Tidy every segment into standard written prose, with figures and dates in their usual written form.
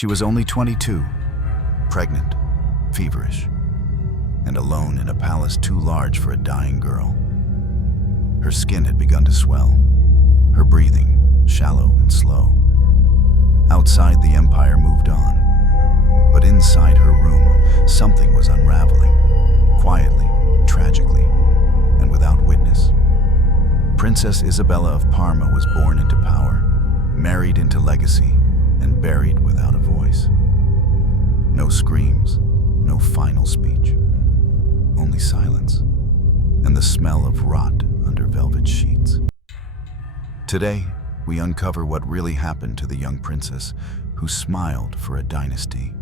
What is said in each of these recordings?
She was only 22, pregnant, feverish, and alone in a palace too large for a dying girl. Her skin had begun to swell, her breathing shallow and slow. Outside, the empire moved on, but inside her room, something was unraveling, quietly, tragically, and without witness. Princess Isabella of Parma was born into power, married into legacy, and buried without a voice. No screams, no final speech, only silence, and the smell of rot under velvet sheets. Today, we uncover what really happened to the young princess who smiled for a dynasty,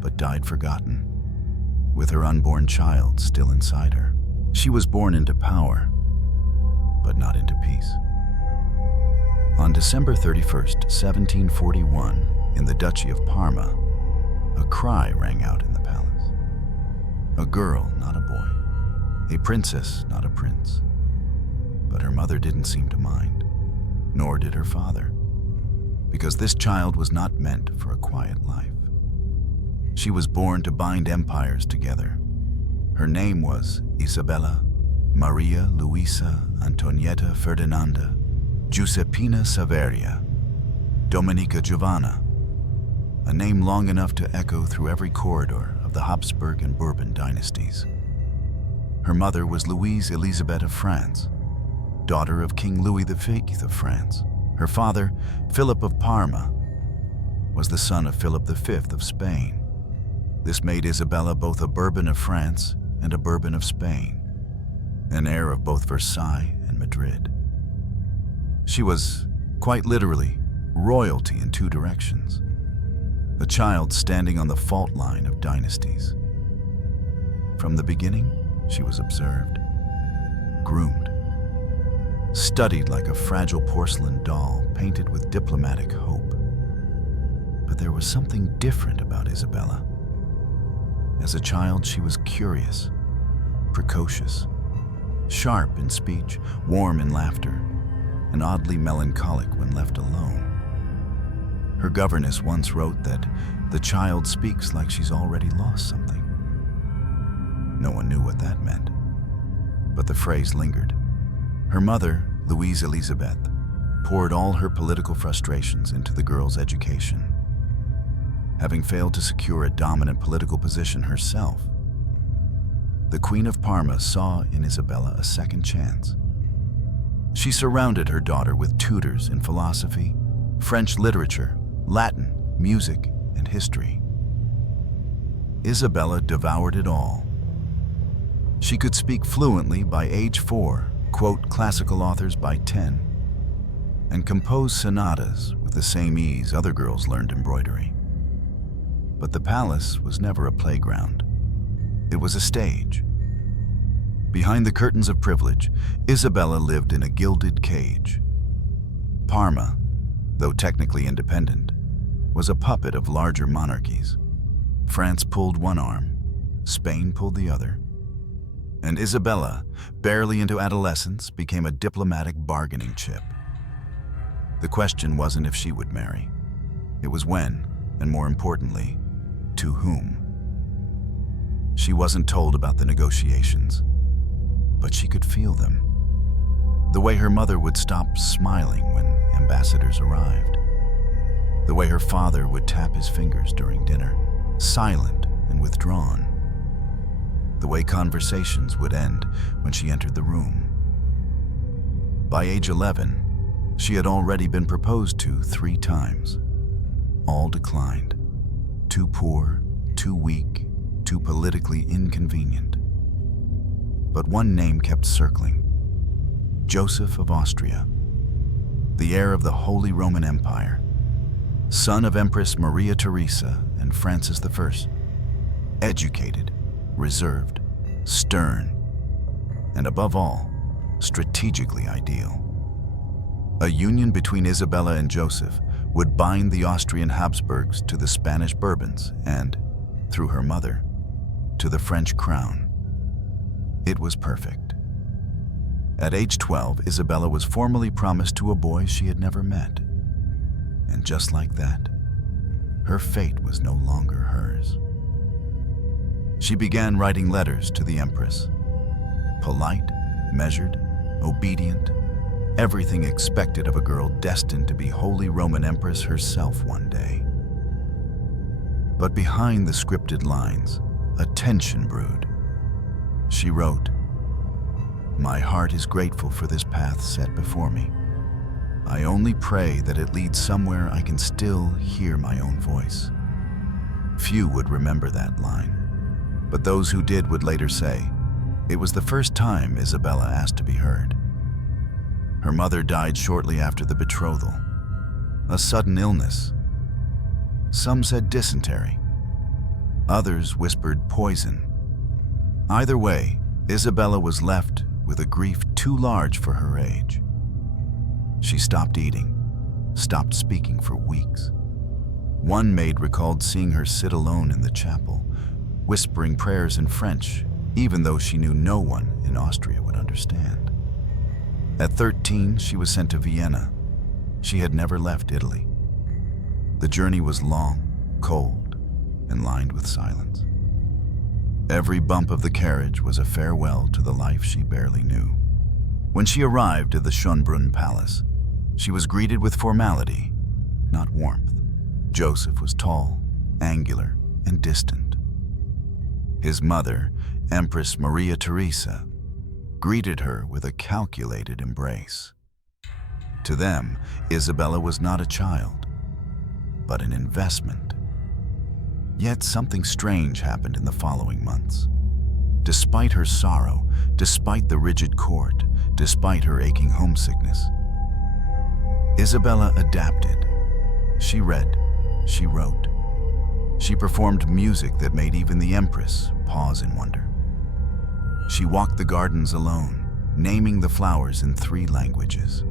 but died forgotten, with her unborn child still inside her. She was born into power, but not into peace. On December 31st, 1741, in the Duchy of Parma, a cry rang out in the palace. A girl, not a boy. A princess, not a prince. But her mother didn't seem to mind, nor did her father, because this child was not meant for a quiet life. She was born to bind empires together. Her name was Isabella Maria Luisa Antonietta Ferdinanda Giuseppina Saveria Domenica Giovanna, a name long enough to echo through every corridor of the Habsburg and Bourbon dynasties. Her mother was Louise Elisabeth of France, daughter of King Louis V of France. Her father, Philip of Parma, was the son of Philip V of Spain. This made Isabella both a Bourbon of France and a Bourbon of Spain, an heir of both Versailles and Madrid. She was, quite literally, royalty in two directions, a child standing on the fault line of dynasties. From the beginning, she was observed, groomed, studied like a fragile porcelain doll painted with diplomatic hope. But there was something different about Isabella. As a child, she was curious, precocious, sharp in speech, warm in laughter, and oddly melancholic when left alone. Her governess once wrote that the child speaks like she's already lost something. No one knew what that meant, but the phrase lingered. Her mother, Louise Elisabeth, poured all her political frustrations into the girl's education. Having failed to secure a dominant political position herself, the Queen of Parma saw in Isabella a second chance. She surrounded her daughter with tutors in philosophy, French literature, Latin, music, and history. Isabella devoured it all. She could speak fluently by age 4, quote classical authors by 10, and compose sonatas with the same ease other girls learned embroidery. But the palace was never a playground. It was a stage. Behind the curtains of privilege, Isabella lived in a gilded cage. Parma, though technically independent, was a puppet of larger monarchies. France pulled one arm, Spain pulled the other. And Isabella, barely into adolescence, became a diplomatic bargaining chip. The question wasn't if she would marry. It was when, and more importantly, to whom. She wasn't told about the negotiations, but she could feel them. The way her mother would stop smiling when ambassadors arrived. The way her father would tap his fingers during dinner, silent and withdrawn. The way conversations would end when she entered the room. By age 11, she had already been proposed to 3 times. All declined. Too poor, too weak, too politically inconvenient. But one name kept circling. Joseph of Austria, the heir of the Holy Roman Empire, son of Empress Maria Theresa and Francis I, educated, reserved, stern, and above all, strategically ideal. A union between Isabella and Joseph would bind the Austrian Habsburgs to the Spanish Bourbons and, through her mother, to the French crown. It was perfect. At age 12, Isabella was formally promised to a boy she had never met. And just like that, her fate was no longer hers. She began writing letters to the Empress. Polite, measured, obedient, everything expected of a girl destined to be Holy Roman Empress herself one day. But behind the scripted lines, a tension brewed. She wrote, "My heart is grateful for this path set before me. I only pray that it leads somewhere I can still hear my own voice." Few would remember that line, but those who did would later say, it was the first time Isabella asked to be heard. Her mother died shortly after the betrothal. A sudden illness. Some said dysentery. Others whispered poison. Either way, Isabella was left with a grief too large for her age. She stopped eating, stopped speaking for weeks. One maid recalled seeing her sit alone in the chapel, whispering prayers in French, even though she knew no one in Austria would understand. At 13, she was sent to Vienna. She had never left Italy. The journey was long, cold, and lined with silence. Every bump of the carriage was a farewell to the life she barely knew. When she arrived at the Schönbrunn Palace, she was greeted with formality, not warmth. Joseph was tall, angular, and distant. His mother, Empress Maria Theresa, greeted her with a calculated embrace. To them, Isabella was not a child, but an investment. Yet something strange happened in the following months. Despite her sorrow, despite the rigid court, despite her aching homesickness, Isabella adapted. She read, she wrote. She performed music that made even the Empress pause in wonder. She walked the gardens alone, naming the flowers in 3 languages.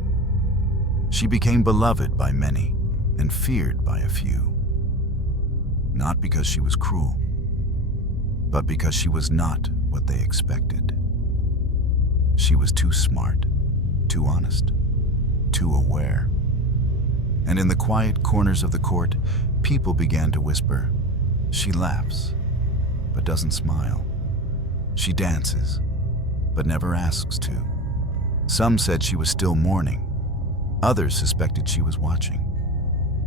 She became beloved by many and feared by a few. Not because she was cruel, but because she was not what they expected. She was too smart, too honest, too aware. And in the quiet corners of the court, people began to whisper, "She laughs, but doesn't smile. She dances, but never asks to." Some said she was still mourning. Others suspected she was watching,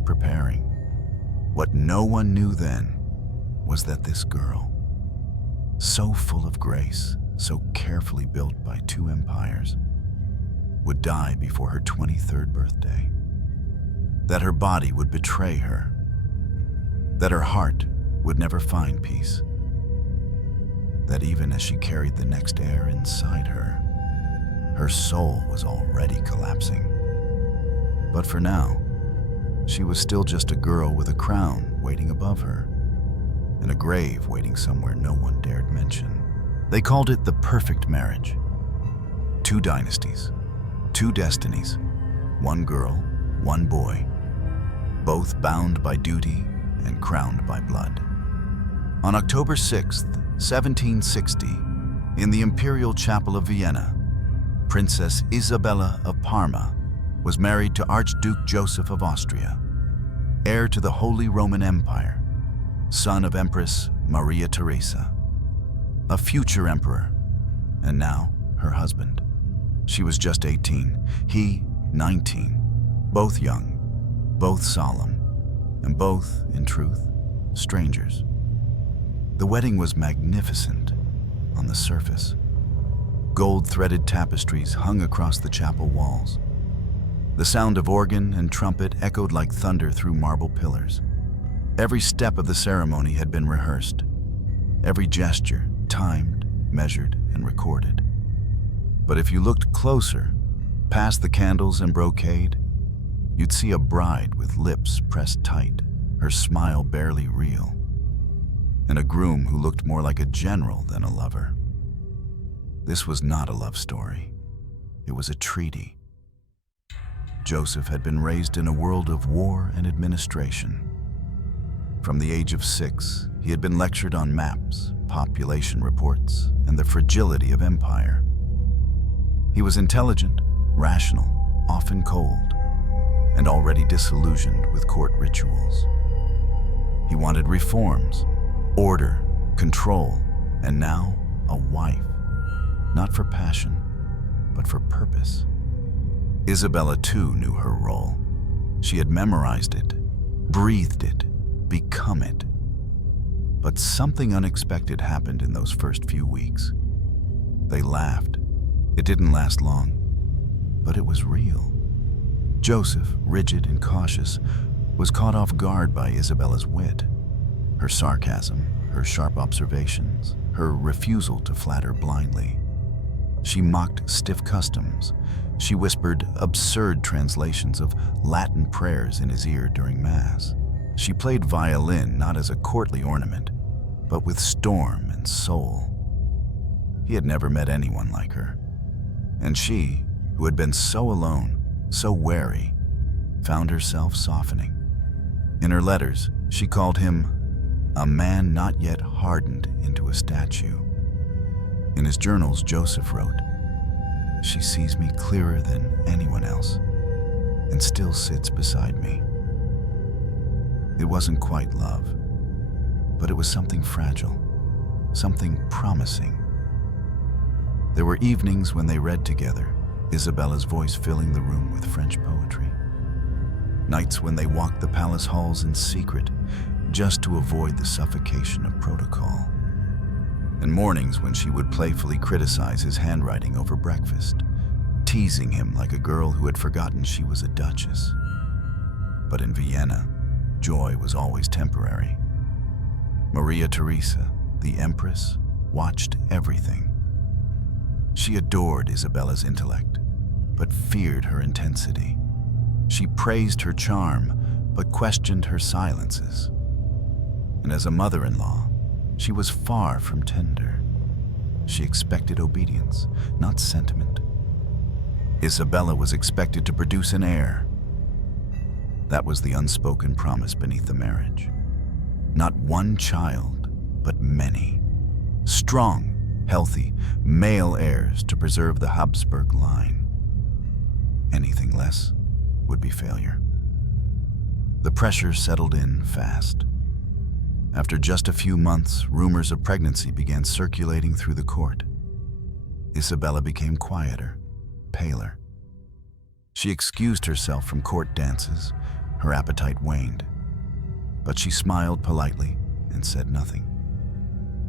preparing. What no one knew then was that this girl, so full of grace, so carefully built by 2 empires, would die before her 23rd birthday. That her body would betray her. That her heart would never find peace. That even as she carried the next heir inside her, her soul was already collapsing. But for now, she was still just a girl with a crown waiting above her, and a grave waiting somewhere no one dared mention. They called it the perfect marriage. 2 dynasties, 2 destinies, 1 girl, 1 boy, both bound by duty and crowned by blood. On October 6th, 1760, in the Imperial Chapel of Vienna, Princess Isabella of Parma was married to Archduke Joseph of Austria, heir to the Holy Roman Empire, son of Empress Maria Theresa, a future emperor, and now her husband. She was just 18, he 19, both young, both solemn, and both, in truth, strangers. The wedding was magnificent on the surface. Gold-threaded tapestries hung across the chapel walls. The sound of organ and trumpet echoed like thunder through marble pillars. Every step of the ceremony had been rehearsed. Every gesture timed, measured, and recorded. But if you looked closer, past the candles and brocade, you'd see a bride with lips pressed tight, her smile barely real, and a groom who looked more like a general than a lover. This was not a love story. It was a treaty. Joseph had been raised in a world of war and administration. From the age of 6, he had been lectured on maps, population reports, and the fragility of empire. He was intelligent, rational, often cold, and already disillusioned with court rituals. He wanted reforms, order, control, and now a wife. Not for passion, but for purpose. Isabella too knew her role. She had memorized it, breathed it, become it. But something unexpected happened in those first few weeks. They laughed. It didn't last long, but it was real. Joseph, rigid and cautious, was caught off guard by Isabella's wit, her sarcasm, her sharp observations, her refusal to flatter blindly. She mocked stiff customs. She whispered absurd translations of Latin prayers in his ear during Mass. She played violin not as a courtly ornament, but with storm and soul. He had never met anyone like her. And she, who had been so alone, so wary, found herself softening. In her letters, she called him a man not yet hardened into a statue. In his journals, Joseph wrote, "She sees me clearer than anyone else and still sits beside me." It wasn't quite love, but it was something fragile, something promising. There were evenings when they read together, Isabella's voice filling the room with French poetry. Nights when they walked the palace halls in secret, just to avoid the suffocation of protocol. And mornings when she would playfully criticize his handwriting over breakfast, teasing him like a girl who had forgotten she was a duchess. But in Vienna, joy was always temporary. Maria Theresa, the Empress, watched everything. She adored Isabella's intellect, but feared her intensity. She praised her charm, but questioned her silences. And as a mother-in-law, she was far from tender. She expected obedience, not sentiment. Isabella was expected to produce an heir. That was the unspoken promise beneath the marriage. Not one child, but many. Strong, healthy, male heirs to preserve the Habsburg line. Anything less would be failure. The pressure settled in fast. After just a few months, rumors of pregnancy began circulating through the court. Isabella became quieter, paler. She excused herself from court dances. Her appetite waned. But she smiled politely and said nothing.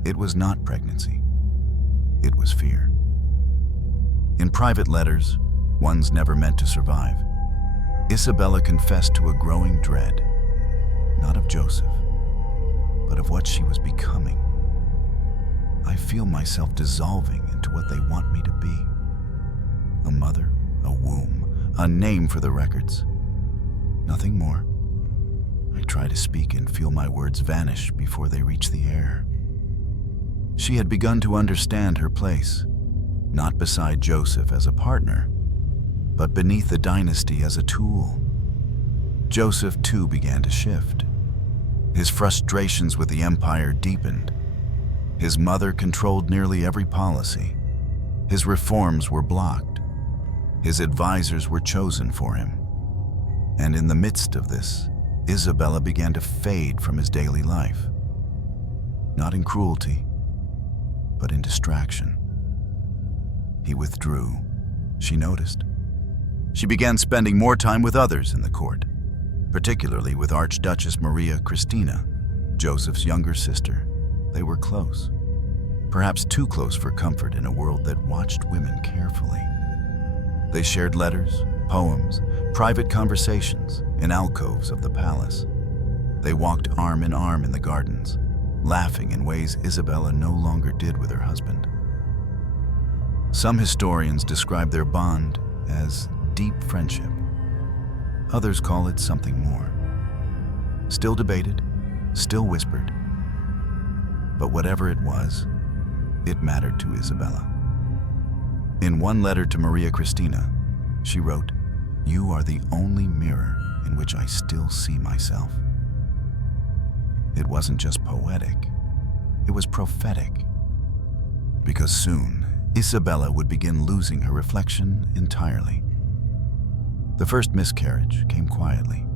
It was not pregnancy. It was fear. In private letters, ones never meant to survive, Isabella confessed to a growing dread, not of Joseph, but of what she was becoming. "I feel myself dissolving into what they want me to be. A mother, a womb, a name for the records. Nothing more. I try to speak and feel my words vanish before they reach the air." She had begun to understand her place, not beside Joseph as a partner, but beneath the dynasty as a tool. Joseph too began to shift. His frustrations with the empire deepened. His mother controlled nearly every policy. His reforms were blocked. His advisors were chosen for him. And in the midst of this, Isabella began to fade from his daily life. Not in cruelty, but in distraction. He withdrew. She noticed. She began spending more time with others in the court, particularly with Archduchess Maria Christina, Joseph's younger sister. They were close, perhaps too close for comfort in a world that watched women carefully. They shared letters, poems, private conversations in alcoves of the palace. They walked arm in arm in the gardens, laughing in ways Isabella no longer did with her husband. Some historians describe their bond as deep friendship. Others call it something more. Still debated, still whispered. But whatever it was, it mattered to Isabella. In one letter to Maria Christina, she wrote, "You are the only mirror in which I still see myself." It wasn't just poetic, it was prophetic. Because soon, Isabella would begin losing her reflection entirely. The first miscarriage came quietly.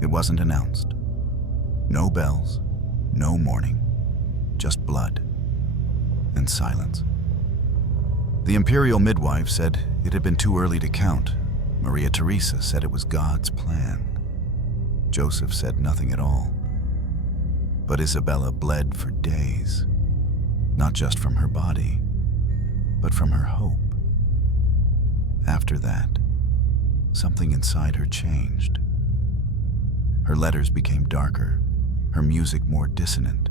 It wasn't announced. No bells, no mourning, just blood and silence. The imperial midwife said it had been too early to count. Maria Theresa said it was God's plan. Joseph said nothing at all. But Isabella bled for days, not just from her body, but from her hope. After that, something inside her changed. Her letters became darker, her music more dissonant.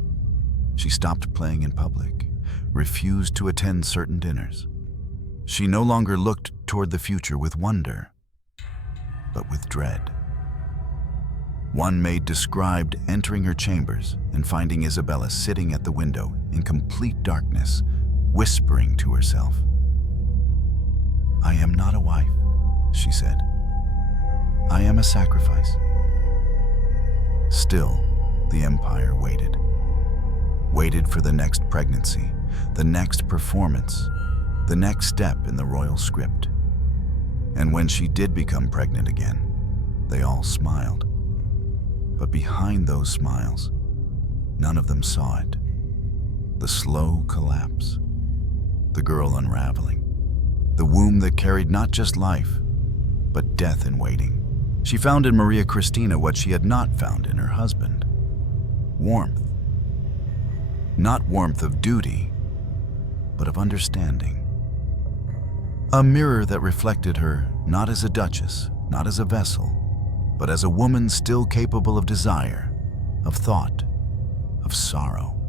She stopped playing in public, refused to attend certain dinners. She no longer looked toward the future with wonder, but with dread. One maid described entering her chambers and finding Isabella sitting at the window in complete darkness, whispering to herself. "I am not a wife," she said. "I am a sacrifice." Still, the empire waited. Waited for the next pregnancy, the next performance, the next step in the royal script. And when she did become pregnant again, they all smiled. But behind those smiles, none of them saw it. The slow collapse, the girl unraveling, the womb that carried not just life, but death in waiting. She found in Maria Cristina what she had not found in her husband: warmth. Not warmth of duty, but of understanding. A mirror that reflected her not as a duchess, not as a vessel, but as a woman still capable of desire, of thought, of sorrow.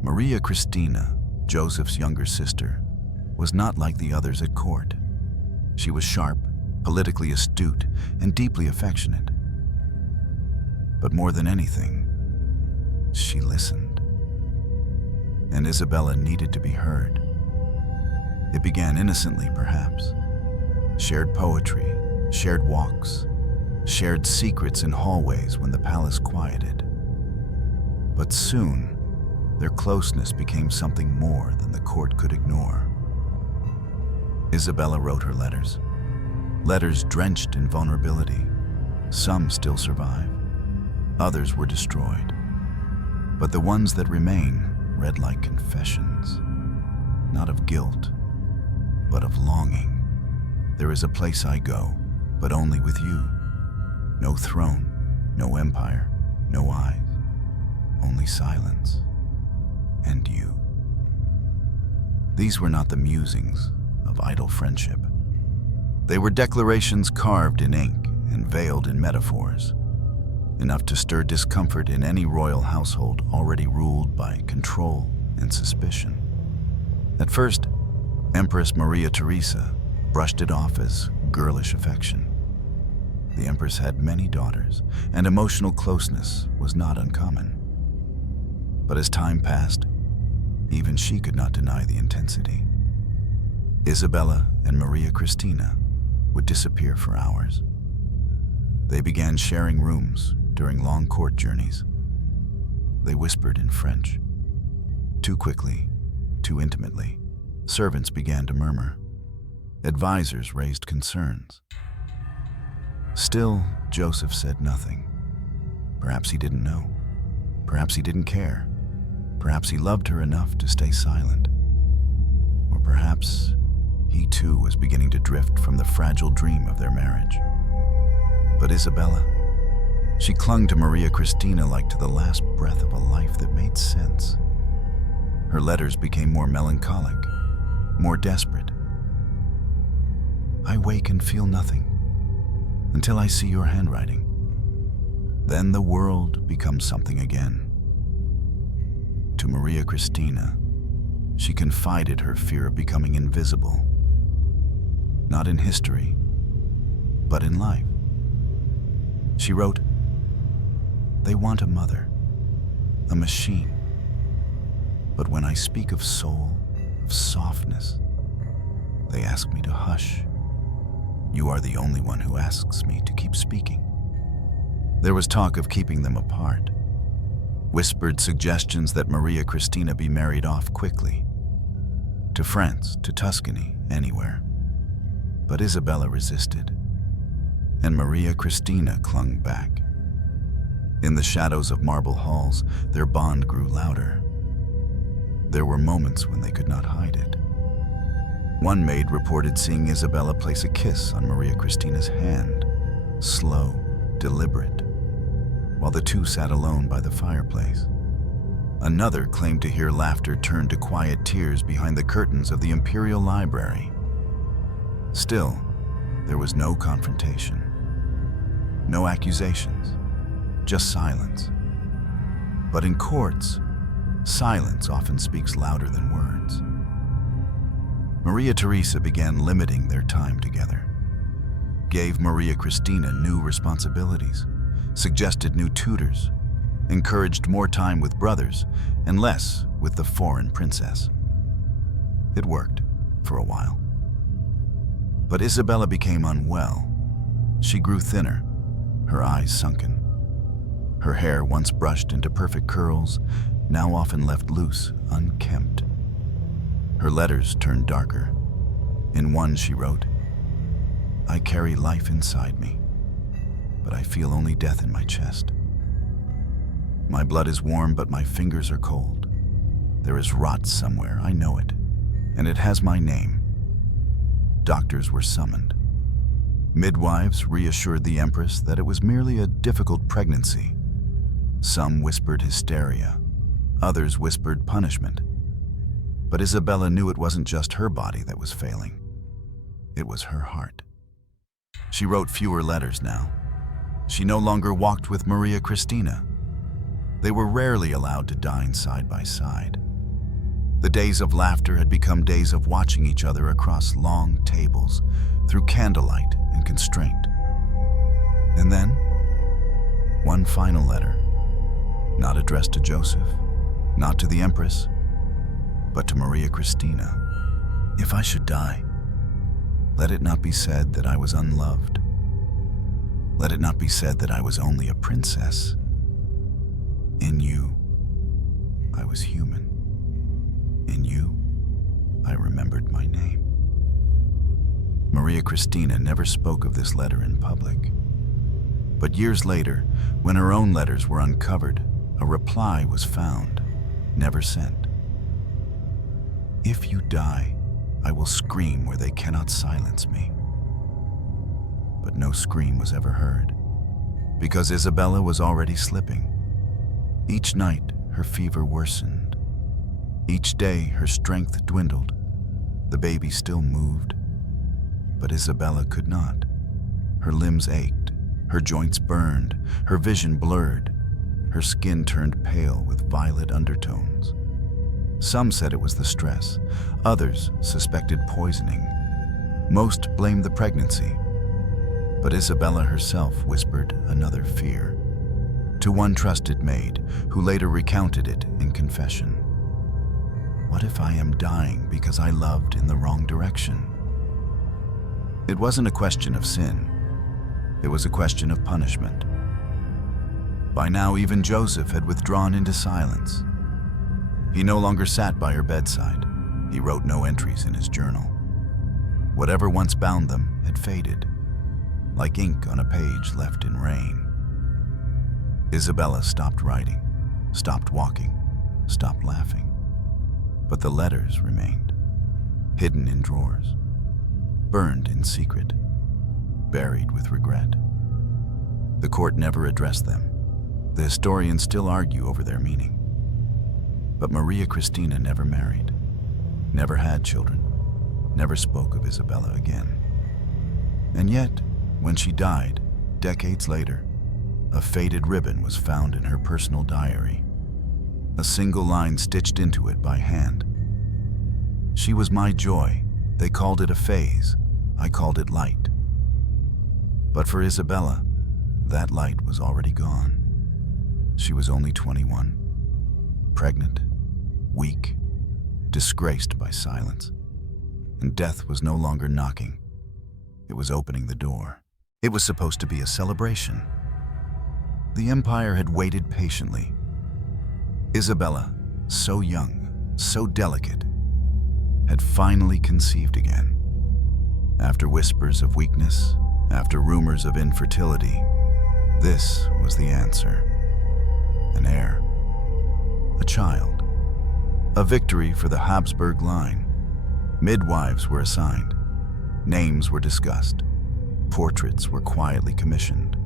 Maria Cristina, Joseph's younger sister, was not like the others at court. She was sharp, politically astute, and deeply affectionate. But more than anything, she listened. And Isabella needed to be heard. It began innocently, perhaps. Shared poetry, shared walks, shared secrets in hallways when the palace quieted. But soon, their closeness became something more than the court could ignore. Isabella wrote her letters. Letters drenched in vulnerability. Some still survive. Others were destroyed. But the ones that remain read like confessions, not of guilt, but of longing. There is a place I go, but only with you. No throne, no empire, no eyes, only silence and you. These were not the musings of idle friendship. They were declarations carved in ink and veiled in metaphors, enough to stir discomfort in any royal household already ruled by control and suspicion. At first, Empress Maria Theresa brushed it off as girlish affection. The empress had many daughters, and emotional closeness was not uncommon. But as time passed, even she could not deny the intensity. Isabella and Maria Cristina would disappear for hours. They began sharing rooms during long court journeys. They whispered in French. Too quickly, too intimately, servants began to murmur. Advisors raised concerns. Still, Joseph said nothing. Perhaps he didn't know. Perhaps he didn't care. Perhaps he loved her enough to stay silent. Or perhaps he too was beginning to drift from the fragile dream of their marriage. But Isabella, she clung to Maria Cristina like to the last breath of a life that made sense. Her letters became more melancholic, more desperate. I wake and feel nothing until I see your handwriting. Then the world becomes something again. To Maria Cristina, she confided her fear of becoming invisible. Not in history, but in life. She wrote, "They want a mother, a machine. But when I speak of soul, of softness, they ask me to hush. You are the only one who asks me to keep speaking." There was talk of keeping them apart. Whispered suggestions that Maria Cristina be married off quickly. To France, to Tuscany, anywhere. But Isabella resisted, and Maria Cristina clung back. In the shadows of marble halls, their bond grew louder. There were moments when they could not hide it. One maid reported seeing Isabella place a kiss on Maria Christina's hand, slow, deliberate, while the two sat alone by the fireplace. Another claimed to hear laughter turn to quiet tears behind the curtains of the Imperial Library. Still, there was no confrontation, no accusations, just silence. But in courts, silence often speaks louder than words. Maria Theresa began limiting their time together, gave Maria Christina new responsibilities, suggested new tutors, encouraged more time with brothers and less with the foreign princess. It worked for a while. But Isabella became unwell. She grew thinner, her eyes sunken. Her hair, once brushed into perfect curls, now often left loose, unkempt. Her letters turned darker. In one she wrote, "I carry life inside me, but I feel only death in my chest. My blood is warm, but my fingers are cold. There is rot somewhere, I know it, and it has my name." Doctors were summoned. Midwives reassured the Empress that it was merely a difficult pregnancy. Some whispered hysteria, others whispered punishment. But Isabella knew it wasn't just her body that was failing. It was her heart. She wrote fewer letters now. She no longer walked with Maria Christina. They were rarely allowed to dine side by side. The days of laughter had become days of watching each other across long tables, through candlelight and constraint. And then, one final letter, not addressed to Joseph, not to the Empress, but to Maria Christina. "If I should die, let it not be said that I was unloved. Let it not be said that I was only a princess. In you, I was human. In you, I remembered my name." Maria Christina never spoke of this letter in public. But years later, when her own letters were uncovered, a reply was found, never sent. "If you die, I will scream where they cannot silence me." But no scream was ever heard, because Isabella was already slipping. Each night, her fever worsened. Each day, her strength dwindled. The baby still moved, but Isabella could not. Her limbs ached, her joints burned, her vision blurred. Her skin turned pale with violet undertones. Some said it was the stress. Others suspected poisoning. Most blamed the pregnancy. But Isabella herself whispered another fear, to one trusted maid who later recounted it in confession. "What if I am dying because I loved in the wrong direction?" It wasn't a question of sin. It was a question of punishment. By now, even Joseph had withdrawn into silence. He no longer sat by her bedside. He wrote no entries in his journal. Whatever once bound them had faded, like ink on a page left in rain. Isabella stopped writing, stopped walking, stopped laughing. But the letters remained, hidden in drawers, burned in secret, buried with regret. The court never addressed them. The historians still argue over their meaning. But Maria Christina never married, never had children, never spoke of Isabella again. And yet, when she died, decades later, a faded ribbon was found in her personal diary, a single line stitched into it by hand. "She was my joy. They called it a phase. I called it light." But for Isabella, that light was already gone. She was only 21, pregnant, weak, disgraced by silence. And death was no longer knocking. It was opening the door. It was supposed to be a celebration. The empire had waited patiently. Isabella, so young, so delicate, had finally conceived again. After whispers of weakness, after rumors of infertility, this was the answer. child. A victory for the Habsburg line. Midwives were assigned. Names were discussed. Portraits were quietly commissioned.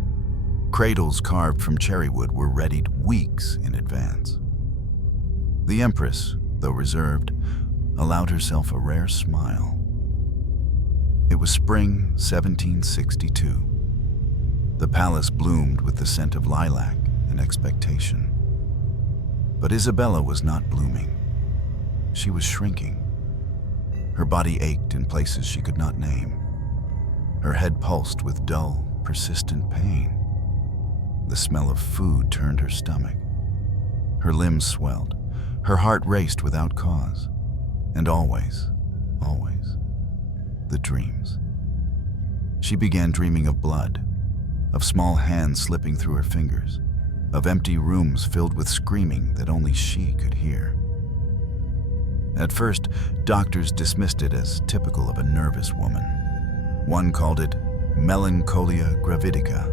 Cradles carved from cherry wood were readied weeks in advance. The Empress, though reserved, allowed herself a rare smile. It was spring 1762. The palace bloomed with the scent of lilac and expectation. But Isabella was not blooming. She was shrinking. Her body ached in places she could not name. Her head pulsed with dull, persistent pain. The smell of food turned her stomach. Her limbs swelled. Her heart raced without cause. And always, the dreams. She began dreaming of blood, of small hands slipping through her fingers, of empty rooms filled with screaming that only she could hear. At first, doctors dismissed it as typical of a nervous woman. One called it melancholia gravidica,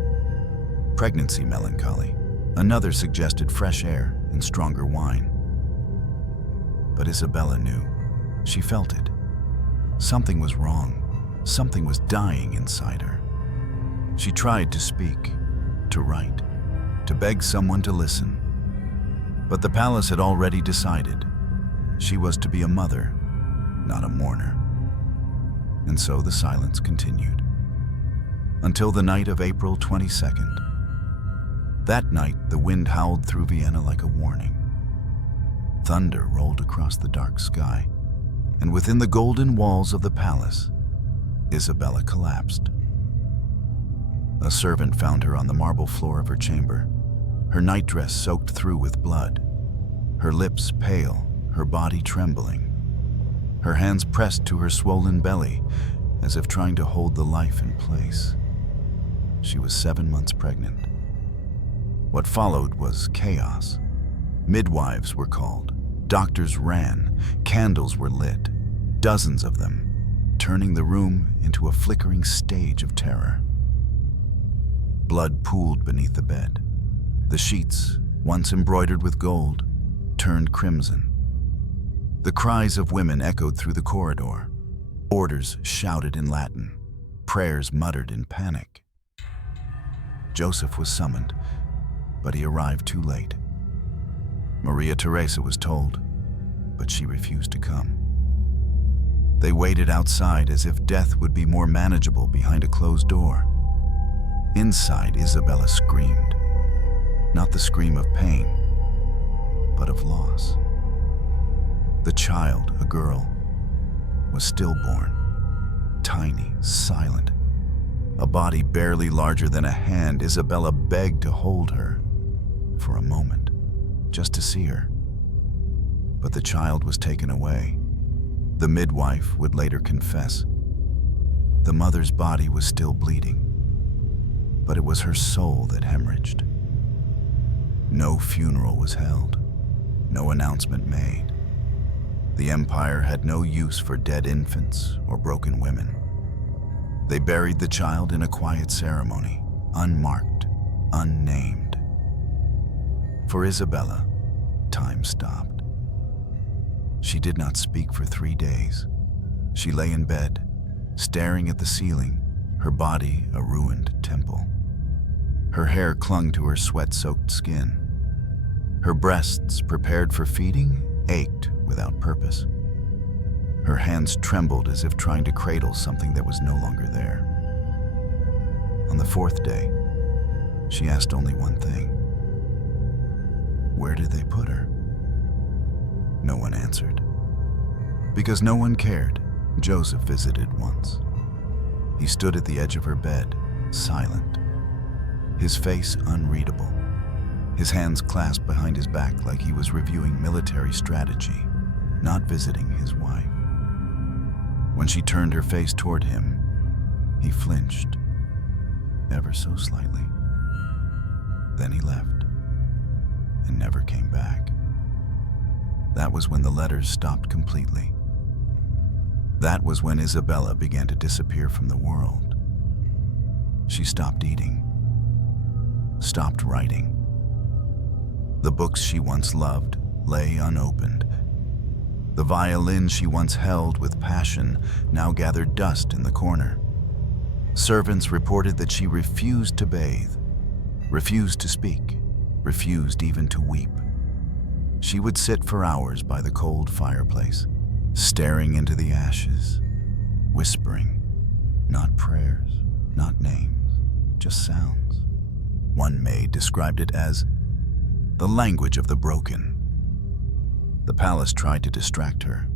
pregnancy melancholy. Another suggested fresh air and stronger wine. But Isabella knew. She felt it. Something was wrong. Something was dying inside her. She tried to speak, to write, to beg someone to listen. But the palace had already decided. She was to be a mother, not a mourner. And so the silence continued. Until the night of April 22nd. That night, the wind howled through Vienna like a warning. Thunder rolled across the dark sky, and within the golden walls of the palace, Isabella collapsed. A servant found her on the marble floor of her chamber, her nightdress soaked through with blood, her lips pale, her body trembling, her hands pressed to her swollen belly as if trying to hold the life in place. She was 7 months pregnant. What followed was chaos. Midwives were called, doctors ran, candles were lit, dozens of them, turning the room into a flickering stage of terror. Blood pooled beneath the bed. The sheets, once embroidered with gold, turned crimson. The cries of women echoed through the corridor. Orders shouted in Latin, prayers muttered in panic. Joseph was summoned, but he arrived too late. Maria Theresa was told, but she refused to come. They waited outside as if death would be more manageable behind a closed door. Inside, Isabella screamed, not the scream of pain, but of loss. The child, a girl, was stillborn, tiny, silent. A body barely larger than a hand, Isabella begged to hold her for a moment, just to see her. But the child was taken away. The midwife would later confess. The mother's body was still bleeding, but it was her soul that hemorrhaged. No funeral was held, no announcement made. The empire had no use for dead infants or broken women. They buried the child in a quiet ceremony, unmarked, unnamed. For Isabella, time stopped. She did not speak for 3 days. She lay in bed, staring at the ceiling, her body a ruined temple. Her hair clung to her sweat-soaked skin. Her breasts, prepared for feeding, ached without purpose. Her hands trembled as if trying to cradle something that was no longer there. On the 4th day, she asked only one thing. Where did they put her? No one answered. Because no one cared, Joseph visited once. He stood at the edge of her bed, silent, his face unreadable, his hands clasped behind his back like he was reviewing military strategy, not visiting his wife. When she turned her face toward him, he flinched, ever so slightly. Then he left, and never came back. That was when the letters stopped completely. That was when Isabella began to disappear from the world. She stopped eating, stopped writing. The books she once loved lay unopened. The violin she once held with passion now gathered dust in the corner. Servants reported that she refused to bathe, refused to speak, refused even to weep. She would sit for hours by the cold fireplace, staring into the ashes, whispering, not prayers, not names, just sounds. One maid described it as the language of the broken. The palace tried to distract her.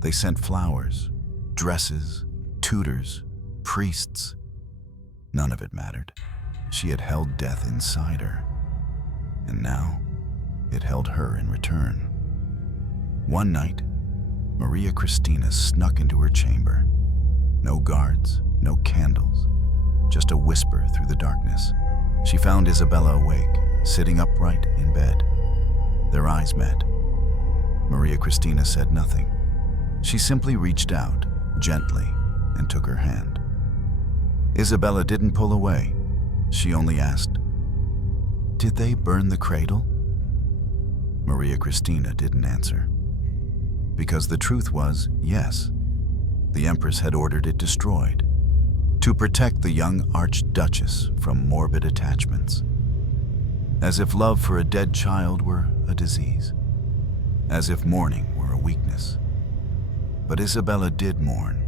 They sent flowers, dresses, tutors, priests. None of it mattered. She had held death inside her, and now it held her in return. One night, Maria Cristina snuck into her chamber. No guards, no candles, just a whisper through the darkness. She found Isabella awake, sitting upright in bed. Their eyes met. Maria Cristina said nothing. She simply reached out, gently, and took her hand. Isabella didn't pull away. She only asked, "Did they burn the cradle?" Maria Cristina didn't answer. Because the truth was, yes. The Empress had ordered it destroyed, to protect the young archduchess from morbid attachments. As if love for a dead child were a disease. As if mourning were a weakness. But Isabella did mourn,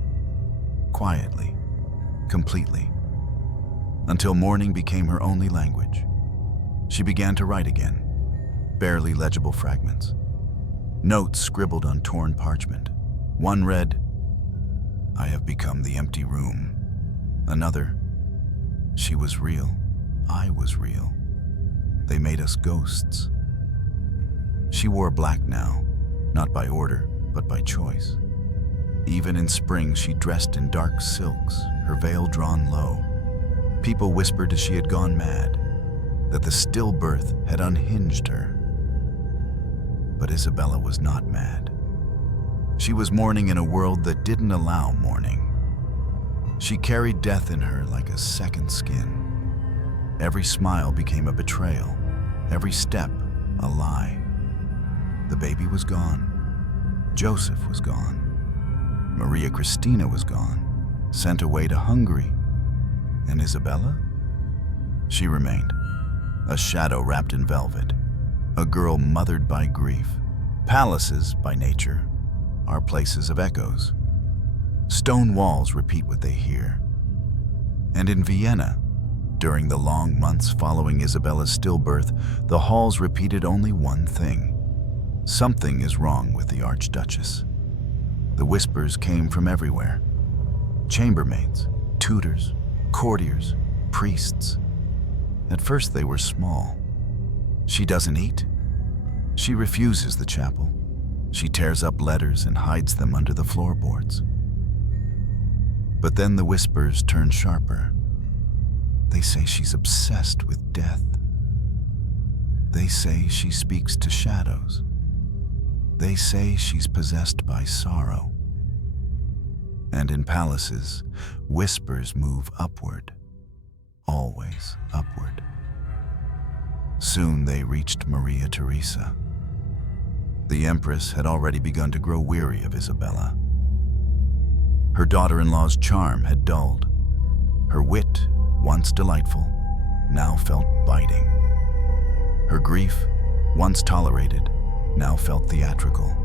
quietly, completely, until mourning became her only language. She began to write again, barely legible fragments. Notes scribbled on torn parchment. One read, "I have become the empty room." Another, "She was real, I was real. They made us ghosts." She wore black now, not by order, but by choice. Even in spring, she dressed in dark silks, her veil drawn low. People whispered as she had gone mad, that the stillbirth had unhinged her. But Isabella was not mad. She was mourning in a world that didn't allow mourning. She carried death in her like a second skin. Every smile became a betrayal, every step a lie. The baby was gone. Joseph was gone. Maria Cristina was gone, sent away to Hungary. And Isabella? She remained, a shadow wrapped in velvet, a girl mothered by grief. Palaces, by nature, are places of echoes. Stone walls repeat what they hear. And in Vienna, during the long months following Isabella's stillbirth, the halls repeated only one thing. Something is wrong with the Archduchess. The whispers came from everywhere. Chambermaids, tutors, courtiers, priests. At first they were small. She doesn't eat. She refuses the chapel. She tears up letters and hides them under the floorboards. But then the whispers turn sharper. They say she's obsessed with death. They say she speaks to shadows. They say she's possessed by sorrow. And in palaces, whispers move upward, always upward. Soon they reached Maria Theresa. The Empress had already begun to grow weary of Isabella. Her daughter-in-law's charm had dulled. Her wit, once delightful, now felt biting. Her grief, once tolerated, now felt theatrical.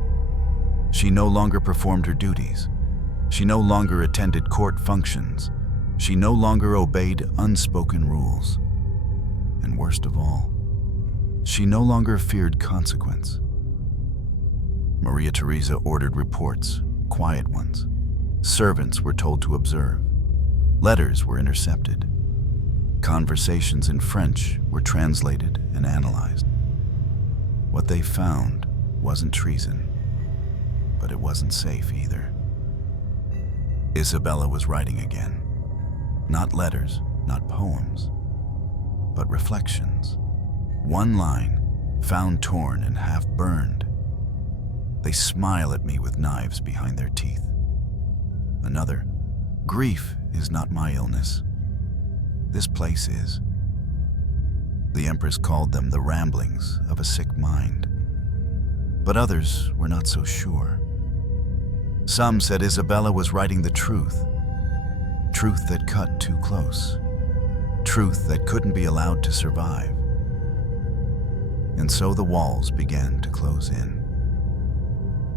She no longer performed her duties. She no longer attended court functions. She no longer obeyed unspoken rules. And worst of all, she no longer feared consequence. Maria Theresa ordered reports, quiet ones. Servants were told to observe. Letters were intercepted. Conversations in French were translated and analyzed. What they found wasn't treason, but it wasn't safe either. Isabella was writing again. Not letters, not poems, but reflections. One line, found torn and half burned. They smile at me with knives behind their teeth. Another, grief is not my illness. This place is. The Empress called them the ramblings of a sick mind. but others were not so sure. Some said Isabella was writing the truth that cut too close, truth that couldn't be allowed to survive. And so the walls began to close in.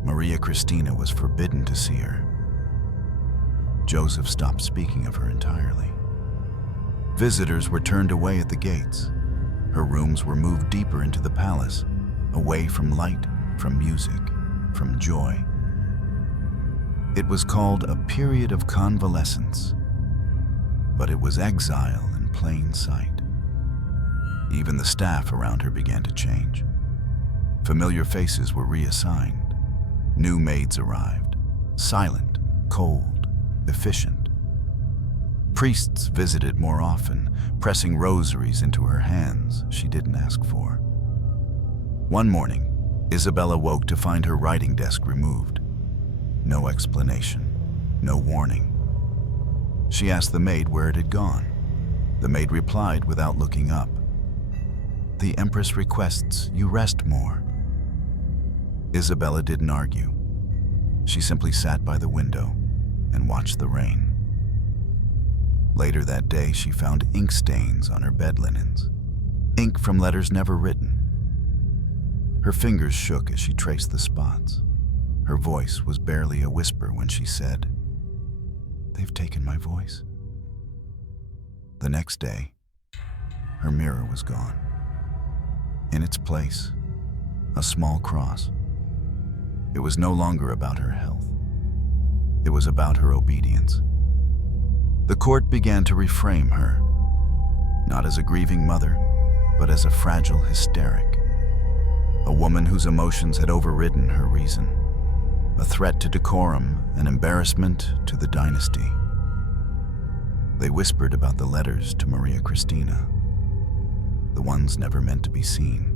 Maria Christina was forbidden to see her. Joseph stopped speaking of her entirely. Visitors were turned away at the gates. Her rooms were moved deeper into the palace, away from light, from music, from joy. It was called a period of convalescence, but it was exile in plain sight. Even the staff around her began to change. Familiar faces were reassigned. New maids arrived, silent, cold, efficient. Priests visited more often, pressing rosaries into her hands she didn't ask for. One morning, Isabella woke to find her writing desk removed. No explanation, no warning. She asked the maid where it had gone. The maid replied without looking up. "The Empress requests you rest more." Isabella didn't argue. She simply sat by the window and watched the rain. Later that day, she found ink stains on her bed linens, ink from letters never written. Her fingers shook as she traced the spots. Her voice was barely a whisper when she said, "They've taken my voice." The next day, her mirror was gone. In its place, a small cross. It was no longer about her health. It was about her obedience. The court began to reframe her, not as a grieving mother, but as a fragile hysteric, a woman whose emotions had overridden her reason, a threat to decorum, an embarrassment to the dynasty. They whispered about the letters to Maria Christina, the ones never meant to be seen.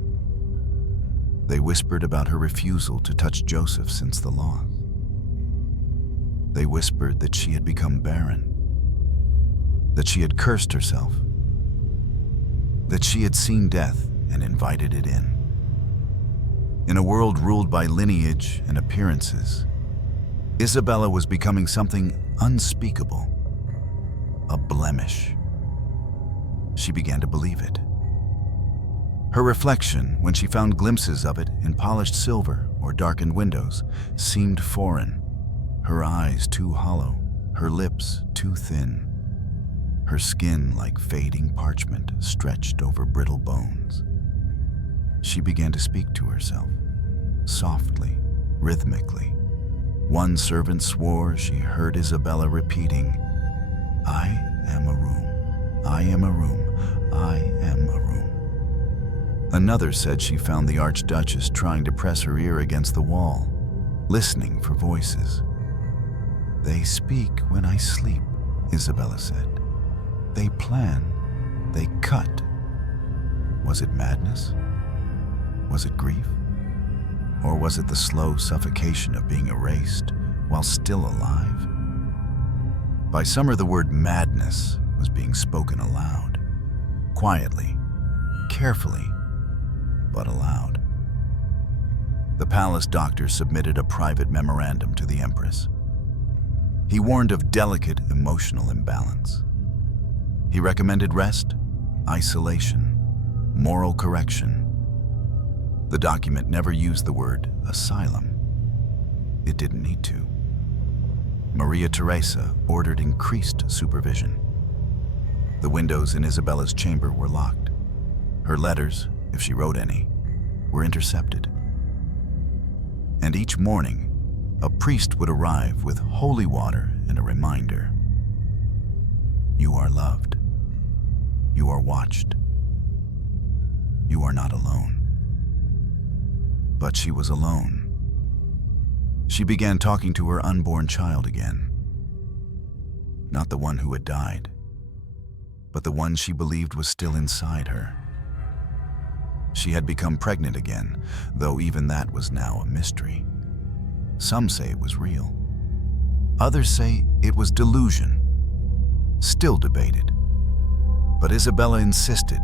They whispered about her refusal to touch Joseph since the loss. They whispered that she had become barren, that she had cursed herself, that she had seen death and invited it in. In a world ruled by lineage and appearances, Isabella was becoming something unspeakable, a blemish. She began to believe it. Her reflection, when she found glimpses of it in polished silver or darkened windows, seemed foreign. Her eyes too hollow, her lips too thin, her skin like fading parchment stretched over brittle bones. She began to speak to herself, softly, rhythmically. One servant swore she heard Isabella repeating, "I am a room, I am a room, I am a room." Another said she found the archduchess trying to press her ear against the wall, listening for voices. "They speak when I sleep," Isabella said. "They plan, they cut." Was it madness? Was it grief? Or was it the slow suffocation of being erased while still alive? By summer, the word madness was being spoken aloud, quietly, carefully, but aloud. The palace doctor submitted a private memorandum to the Empress. He warned of delicate emotional imbalance. He recommended rest, isolation, moral correction. The document never used the word asylum. It didn't need to. Maria Theresa ordered increased supervision. The windows in Isabella's chamber were locked. Her letters, if she wrote any, were intercepted. And each morning, a priest would arrive with holy water and a reminder. You are loved. You are watched. You are not alone. But she was alone. She began talking to her unborn child again. Not the one who had died, but the one she believed was still inside her. She had become pregnant again, though even that was now a mystery. Some say it was real. Others say it was delusion. Still debated. But Isabella insisted.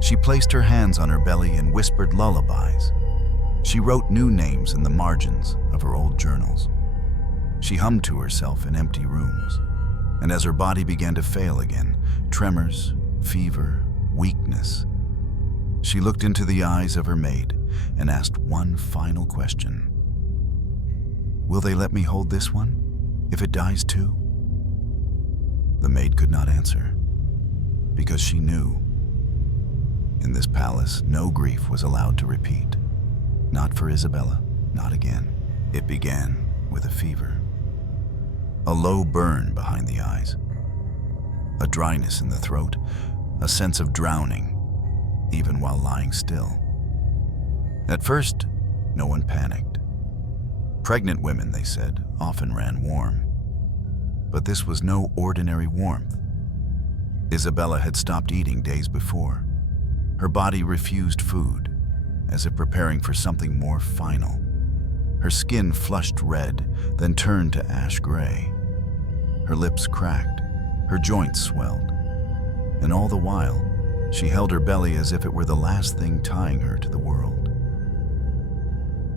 She placed her hands on her belly and whispered lullabies. She wrote new names in the margins of her old journals. She hummed to herself in empty rooms, and as her body began to fail again, tremors, fever, weakness, she looked into the eyes of her maid and asked one final question. "Will they let me hold this one, if it dies too?" The maid could not answer, because she knew. In this palace, no grief was allowed to repeat. Not for Isabella, not again. It began with a fever. A low burn behind the eyes. A dryness in the throat, a sense of drowning, even while lying still. At first, no one panicked. Pregnant women, they said, often ran warm. But this was no ordinary warmth. Isabella had stopped eating days before. Her body refused food, as if preparing for something more final. Her skin flushed red, then turned to ash gray. Her lips cracked, her joints swelled. And all the while, she held her belly as if it were the last thing tying her to the world.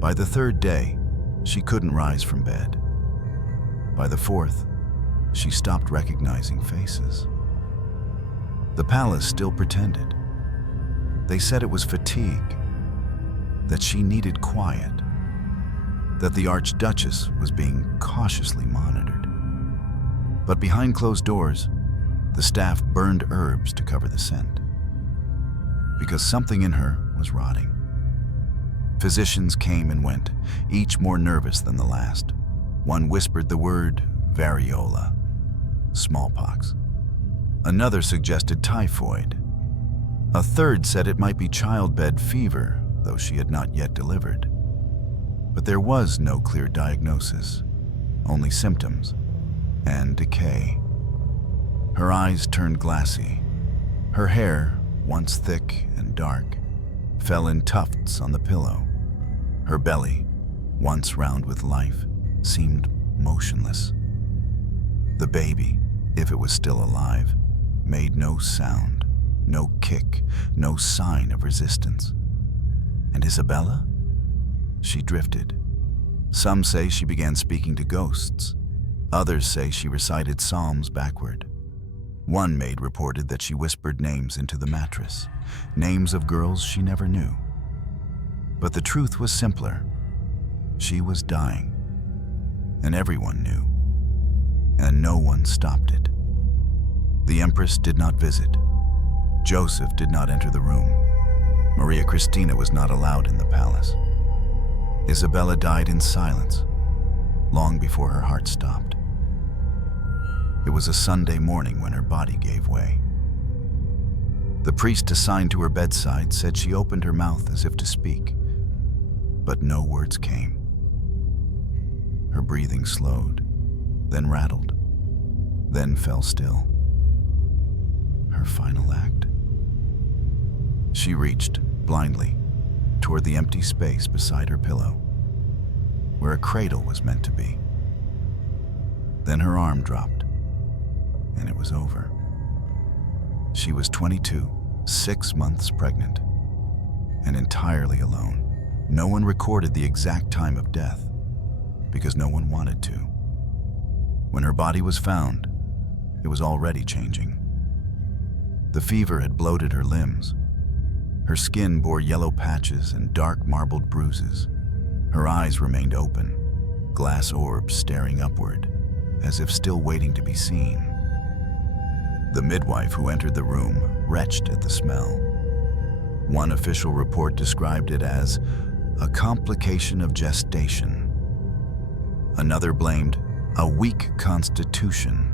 By the third day, she couldn't rise from bed. By the fourth, she stopped recognizing faces. The palace still pretended. They said it was fatigue, that she needed quiet, that the archduchess was being cautiously monitored. But behind closed doors, the staff burned herbs to cover the scent, because something in her was rotting. Physicians came and went, each more nervous than the last. One whispered the word variola, smallpox. Another suggested typhoid. A third said it might be childbed fever, though she had not yet delivered. But there was no clear diagnosis, only symptoms and decay. Her eyes turned glassy. Her hair, once thick and dark, fell in tufts on the pillow. Her belly, once round with life, seemed motionless. The baby, if it was still alive, made no sound, no kick, no sign of resistance. And Isabella? She drifted. Some say she began speaking to ghosts. Others say she recited psalms backward. One maid reported that she whispered names into the mattress, names of girls she never knew. But the truth was simpler. She was dying, and everyone knew, and no one stopped it. The Empress did not visit. Joseph did not enter the room. Maria Christina was not allowed in the palace. Isabella died in silence, long before her heart stopped. It was a Sunday morning when her body gave way. The priest assigned to her bedside said she opened her mouth as if to speak, but no words came. Her breathing slowed, then rattled, then fell still. Her final act. She reached, blindly, toward the empty space beside her pillow, where a cradle was meant to be. Then her arm dropped, and it was over. She was 22, 6 months pregnant, and entirely alone. No one recorded the exact time of death, because no one wanted to. When her body was found, it was already changing. The fever had bloated her limbs. Her skin bore yellow patches and dark marbled bruises. Her eyes remained open, glass orbs staring upward, as if still waiting to be seen. The midwife who entered the room retched at the smell. One official report described it as a complication of gestation. Another blamed a weak constitution.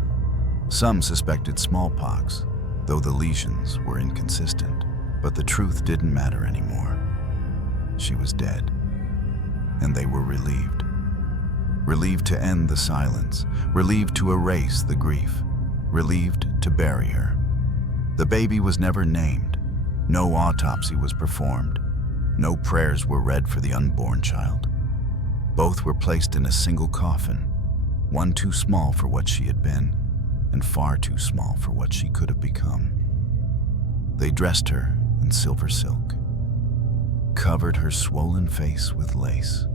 Some suspected smallpox, though the lesions were inconsistent. But the truth didn't matter anymore. She was dead, and they were relieved. Relieved to end the silence, relieved to erase the grief, relieved to bury her. The baby was never named. No autopsy was performed. No prayers were read for the unborn child. Both were placed in a single coffin, one too small for what she had been, and far too small for what she could have become. They dressed her in silver silk. covered her swollen face with lace,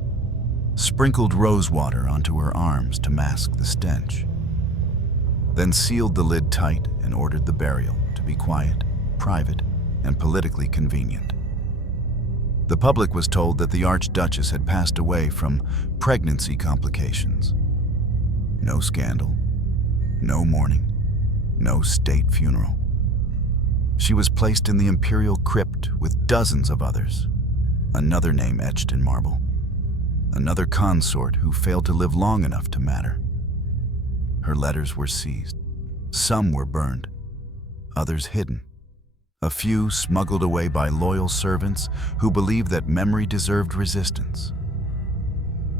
sprinkled rose water onto her arms to mask the stench, then sealed the lid tight and ordered the burial to be quiet, private, and politically convenient. The public was told that the archduchess had passed away from pregnancy complications. No scandal, no mourning, no state funeral. She was placed in the imperial crypt with dozens of others, another name etched in marble, another consort who failed to live long enough to matter. Her letters were seized. Some were burned, others hidden. A few smuggled away by loyal servants who believed that memory deserved resistance.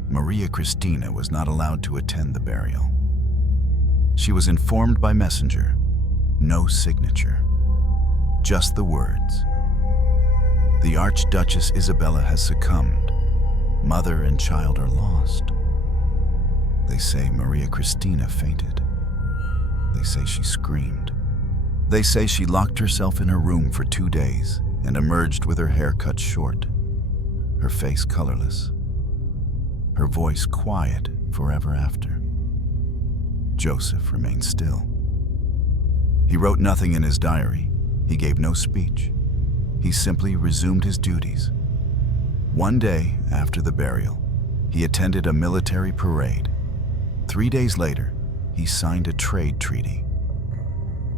Maria Christina was not allowed to attend the burial. She was informed by messenger, no signature, just the words, "The Archduchess Isabella has succumbed. Mother and child are lost." They say Maria Christina fainted. They say she screamed. They say she locked herself in her room for 2 days and emerged with her hair cut short, her face colorless, her voice quiet forever after. Joseph remained still. He wrote nothing in his diary. He gave no speech. He simply resumed his duties. One day after the burial, he attended a military parade. 3 days later, he signed a trade treaty.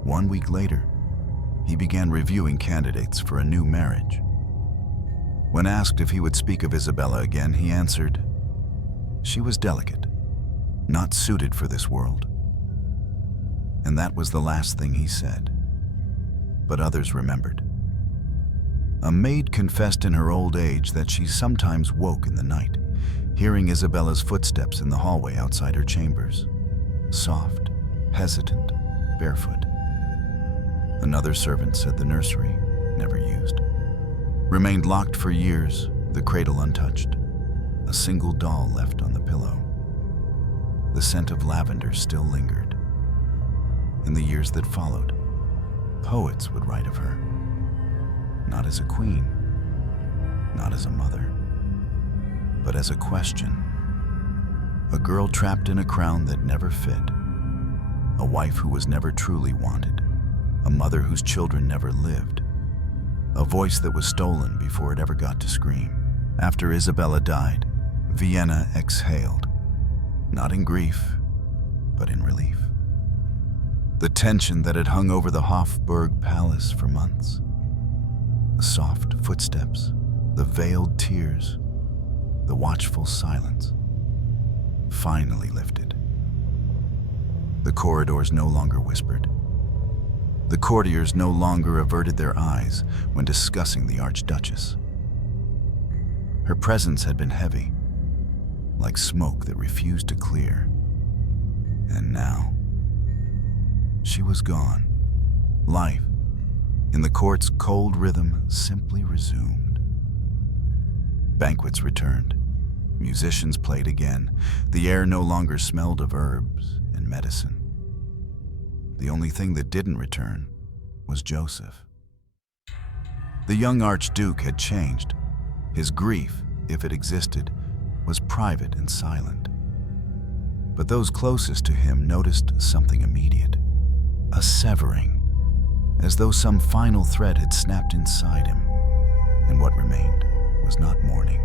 1 week later, he began reviewing candidates for a new marriage. When asked if he would speak of Isabella again, he answered, "She was delicate, not suited for this world." And that was the last thing he said. But others remembered. A maid confessed in her old age that she sometimes woke in the night, hearing Isabella's footsteps in the hallway outside her chambers, soft, hesitant, barefoot. Another servant said the nursery, never used, remained locked for years, the cradle untouched, a single doll left on the pillow. The scent of lavender still lingered. In the years that followed, poets would write of her, not as a queen, not as a mother, but as a question. A girl trapped in a crown that never fit, a wife who was never truly wanted, a mother whose children never lived, a voice that was stolen before it ever got to scream. After Isabella died, Vienna exhaled, not in grief, but in relief. The tension that had hung over the Hofburg Palace for months, the soft footsteps, the veiled tears, the watchful silence, finally lifted. The corridors no longer whispered. The courtiers no longer averted their eyes when discussing the Archduchess. Her presence had been heavy, like smoke that refused to clear. And now, she was gone. Life, in the court's cold rhythm, simply resumed. Banquets returned. Musicians played again. The air no longer smelled of herbs and medicine. The only thing that didn't return was Joseph. The young Archduke had changed. His grief, if it existed, was private and silent. But those closest to him noticed something immediate, a severing, as though some final thread had snapped inside him, and what remained was not mourning,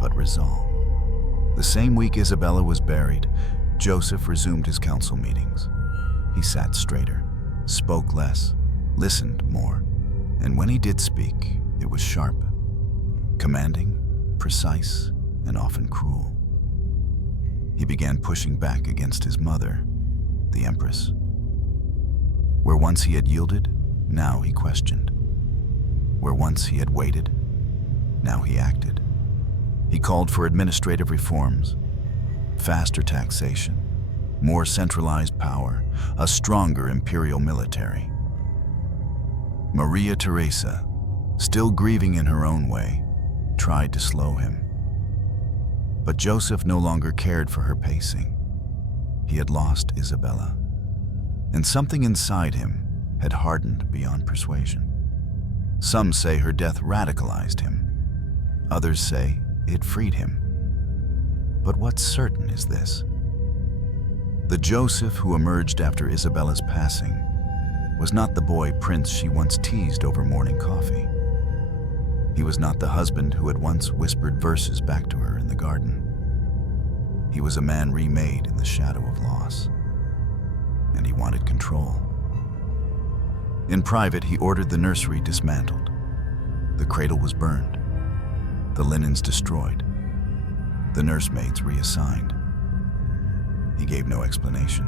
but resolve. The same week Isabella was buried, Joseph resumed his council meetings. He sat straighter, spoke less, listened more, and when he did speak, it was sharp, commanding, precise, and often cruel. He began pushing back against his mother, the Empress. Where once he had yielded, now he questioned. Where once he had waited, now he acted. He called for administrative reforms, faster taxation, more centralized power, a stronger imperial military. Maria Theresa, still grieving in her own way, tried to slow him. But Joseph no longer cared for her pacing. He had lost Isabella, and something inside him had hardened beyond persuasion. Some say her death radicalized him, Others say it freed him. But what's certain is this: the Joseph who emerged after Isabella's passing was not the boy prince she once teased over morning coffee. He was not the husband who had once whispered verses back to her in the garden. He was a man remade in the shadow of loss, and he wanted control. In private, he ordered the nursery dismantled. The cradle was burned, the linens destroyed, the nursemaids reassigned. He gave no explanation.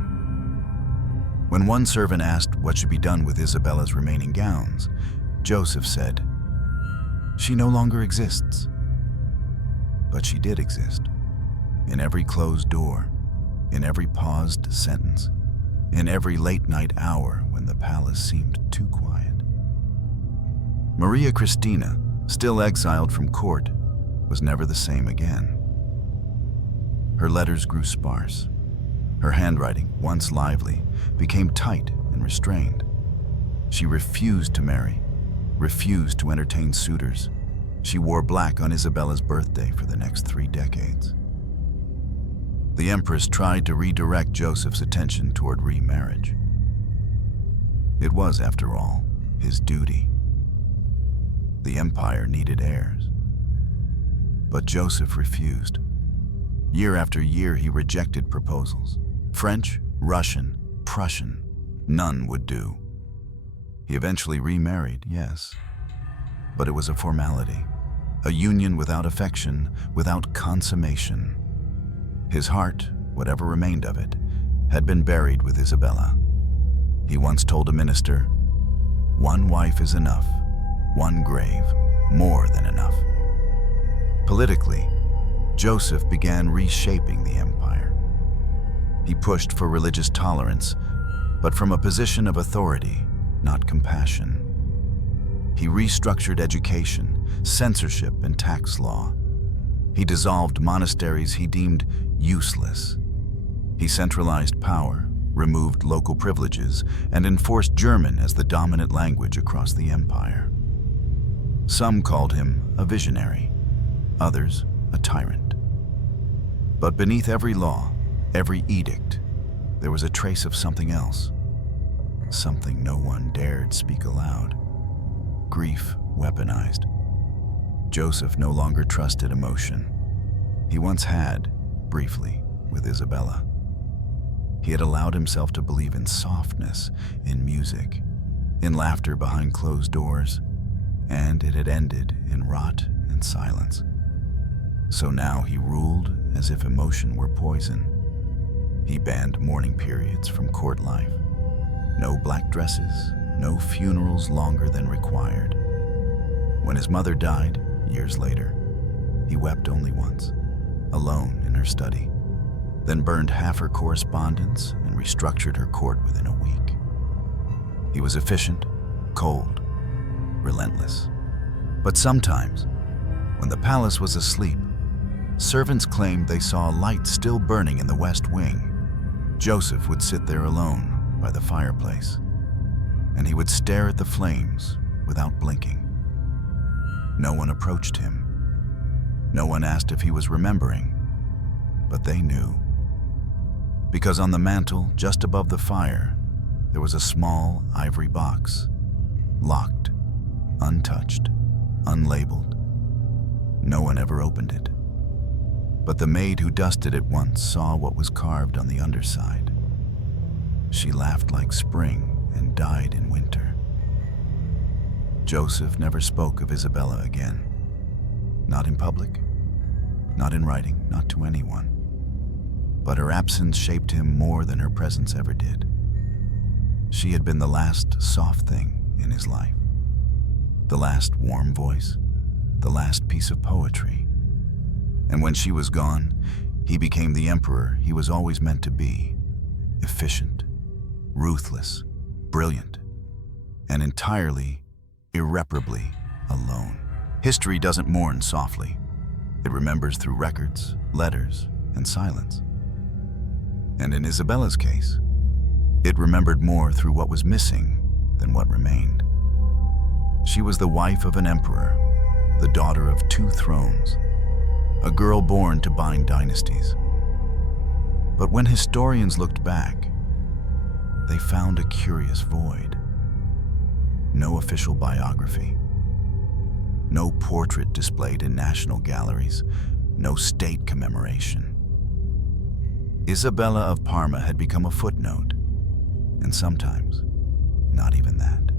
When one servant asked what should be done with Isabella's remaining gowns, Joseph said, "She no longer exists." But she did exist. In every closed door, in every paused sentence, in every late-night hour when the palace seemed too quiet. Maria Christina, still exiled from court, was never the same again. Her letters grew sparse. Her handwriting, once lively, became tight and restrained. She refused to marry, refused to entertain suitors. She wore black on Isabella's birthday for the next 3 decades. The Empress tried to redirect Joseph's attention toward remarriage. It was, after all, his duty. The empire needed heirs. But Joseph refused. Year after year, he rejected proposals. French, Russian, Prussian, none would do. He eventually remarried, yes, but it was a formality, a union without affection, without consummation. His heart, whatever remained of it, had been buried with Isabella. He once told a minister, "One wife is enough, one grave, more than enough." Politically, Joseph began reshaping the empire. He pushed for religious tolerance, but from a position of authority, not compassion. He restructured education, censorship, and tax law. He dissolved monasteries he deemed useless. He centralized power, removed local privileges, and enforced German as the dominant language across the empire. Some called him a visionary, others a tyrant. But beneath every law, every edict, there was a trace of something else, something no one dared speak aloud. Grief weaponized. Joseph no longer trusted emotion. He once had, briefly, with Isabella. He had allowed himself to believe in softness, in music, in laughter behind closed doors, and it had ended in rot and silence. So now he ruled as if emotion were poison. He banned mourning periods from court life. No black dresses, no funerals longer than required. When his mother died, years later, he wept only once, alone in her study, then burned half her correspondence and restructured her court within a week. He was efficient, cold, relentless. But sometimes, when the palace was asleep, servants claimed they saw a light still burning in the west wing. Joseph would sit there alone by the fireplace, and he would stare at the flames without blinking. No one approached him. No one asked if he was remembering, but they knew. Because on the mantel, just above the fire, there was a small ivory box, locked, untouched, unlabeled. No one ever opened it. But the maid who dusted it once saw what was carved on the underside. She laughed like spring and died in winter. Joseph never spoke of Isabella again. Not in public, not in writing, not to anyone. But her absence shaped him more than her presence ever did. She had been the last soft thing in his life, the last warm voice, the last piece of poetry. And when she was gone, he became the emperor he was always meant to be: efficient, ruthless, brilliant, and entirely, irreparably alone. History doesn't mourn softly. It remembers through records, letters, and silence. And in Isabella's case, it remembered more through what was missing than what remained. She was the wife of an emperor, the daughter of two thrones, a girl born to bind dynasties. But when historians looked back, they found a curious void. No official biography, no portrait displayed in national galleries, no state commemoration. Isabella of Parma had become a footnote, and sometimes not even that.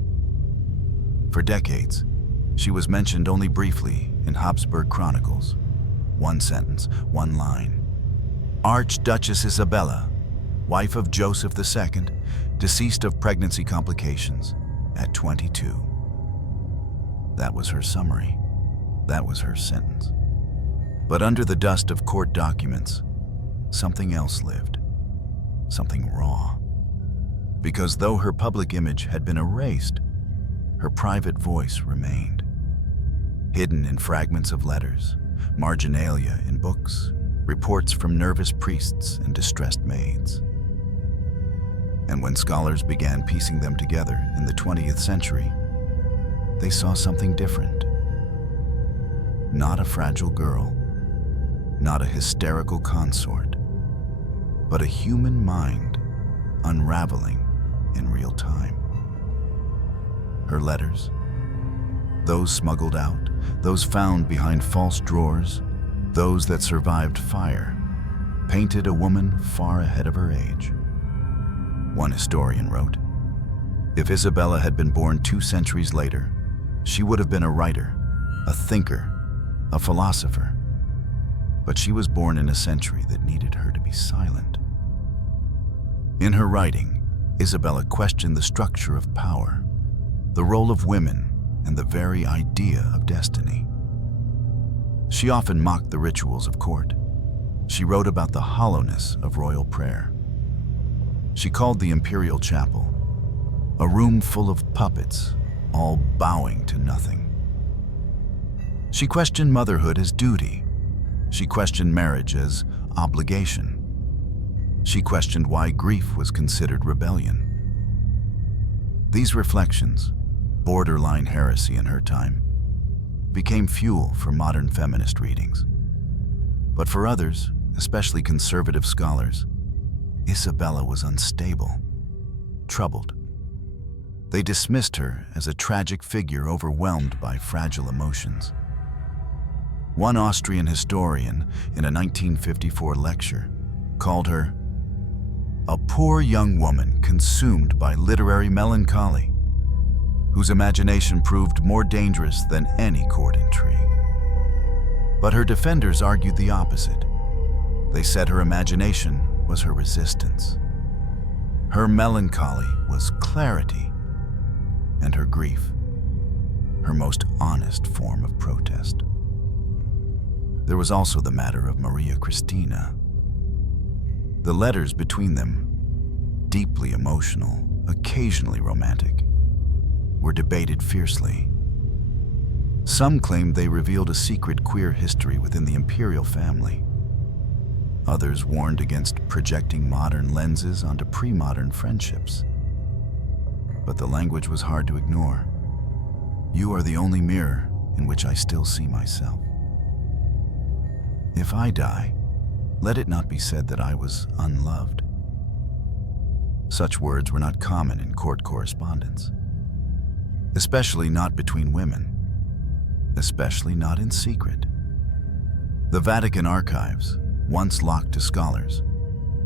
For decades, she was mentioned only briefly in Habsburg chronicles. One sentence, one line. Archduchess Isabella, wife of Joseph II, deceased of pregnancy complications at 22. That was her summary. That was her sentence. But under the dust of court documents, something else lived. Something raw. Because though her public image had been erased, her private voice remained. Hidden in fragments of letters, marginalia in books, reports from nervous priests and distressed maids. And when scholars began piecing them together in the 20th century, they saw something different. Not a fragile girl, not a hysterical consort, but a human mind unraveling in real time. Her letters, those smuggled out, those found behind false drawers, those that survived fire, painted a woman far ahead of her age. One historian wrote, "If Isabella had been born 2 centuries later, she would have been a writer, a thinker, a philosopher. But she was born in a century that needed her to be silent." In her writing, Isabella questioned the structure of power, the role of women, and the very idea of destiny. She often mocked the rituals of court. She wrote about the hollowness of royal prayer. She called the imperial chapel a room full of puppets, all bowing to nothing. She questioned motherhood as duty. She questioned marriage as obligation. She questioned why grief was considered rebellion. These reflections, borderline heresy in her time, became fuel for modern feminist readings. But for others, especially conservative scholars, Isabella was unstable, troubled. They dismissed her as a tragic figure overwhelmed by fragile emotions. One Austrian historian, in a 1954 lecture, called her a poor young woman consumed by literary melancholy, whose imagination proved more dangerous than any court intrigue. But her defenders argued the opposite. They said her imagination was her resistance. Her melancholy was clarity, and her grief, her most honest form of protest. There was also the matter of Maria Christina. The letters between them, deeply emotional, occasionally romantic, were debated fiercely. Some claimed they revealed a secret queer history within the imperial family. Others warned against projecting modern lenses onto pre-modern friendships. But the language was hard to ignore. "You are the only mirror in which I still see myself. If I die, let it not be said that I was unloved." Such words were not common in court correspondence, especially not between women, especially not in secret. The Vatican archives, once locked to scholars,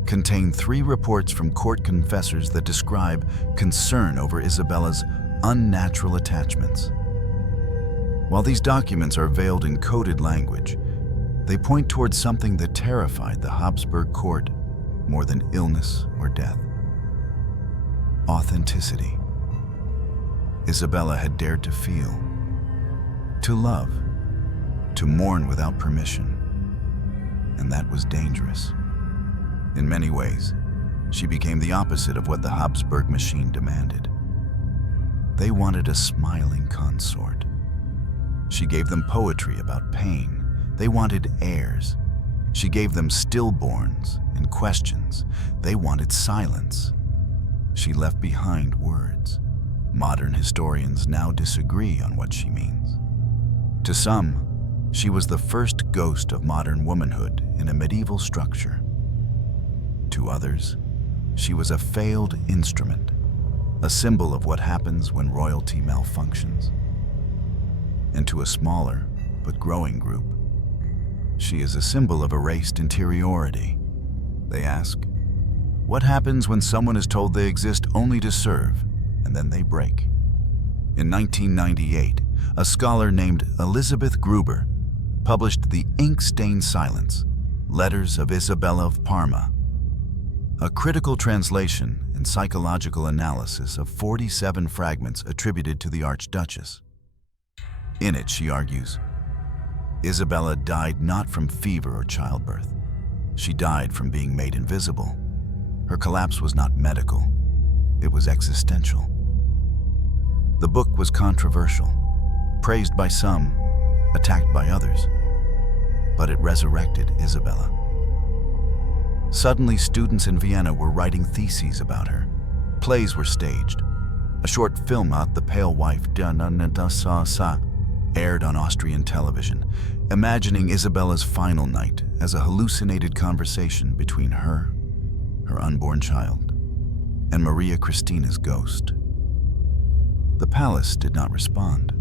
contain 3 reports from court confessors that describe concern over Isabella's unnatural attachments. While these documents are veiled in coded language, they point towards something that terrified the Habsburg court more than illness or death: authenticity. Isabella had dared to feel, to love, to mourn without permission, and that was dangerous. In many ways, she became the opposite of what the Habsburg machine demanded. They wanted a smiling consort. She gave them poetry about pain. They wanted heirs. She gave them stillborns and questions. They wanted silence. She left behind words. Modern historians now disagree on what she means. To some, she was the first ghost of modern womanhood in a medieval structure. To others, she was a failed instrument, a symbol of what happens when royalty malfunctions. And to a smaller but growing group, she is a symbol of erased interiority. They ask, what happens when someone is told they exist only to serve, and then they break? In 1998, a scholar named Elizabeth Gruber published The Ink-Stained Silence, Letters of Isabella of Parma, a critical translation and psychological analysis of 47 fragments attributed to the archduchess. In it, she argues, Isabella died not from fever or childbirth. She died from being made invisible. Her collapse was not medical, it was existential. The book was controversial, praised by some, attacked by others, but it resurrected Isabella. Suddenly, students in Vienna were writing theses about her. Plays were staged. A short film about The Pale Wife aired on Austrian television, imagining Isabella's final night as a hallucinated conversation between her unborn child, and Maria Christina's ghost. The palace did not respond.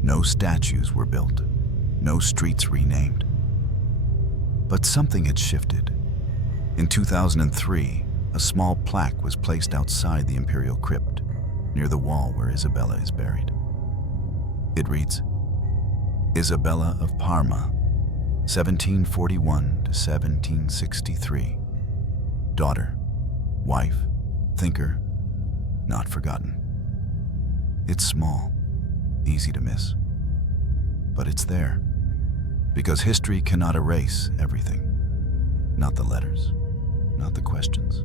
No statues were built, no streets renamed. But something had shifted. In 2003, a small plaque was placed outside the imperial crypt, near the wall where Isabella is buried. It reads, Isabella of Parma, 1741 to 1763. Daughter, wife, thinker, not forgotten. It's small, easy to miss, but it's there, because history cannot erase everything. Not the letters, not the questions,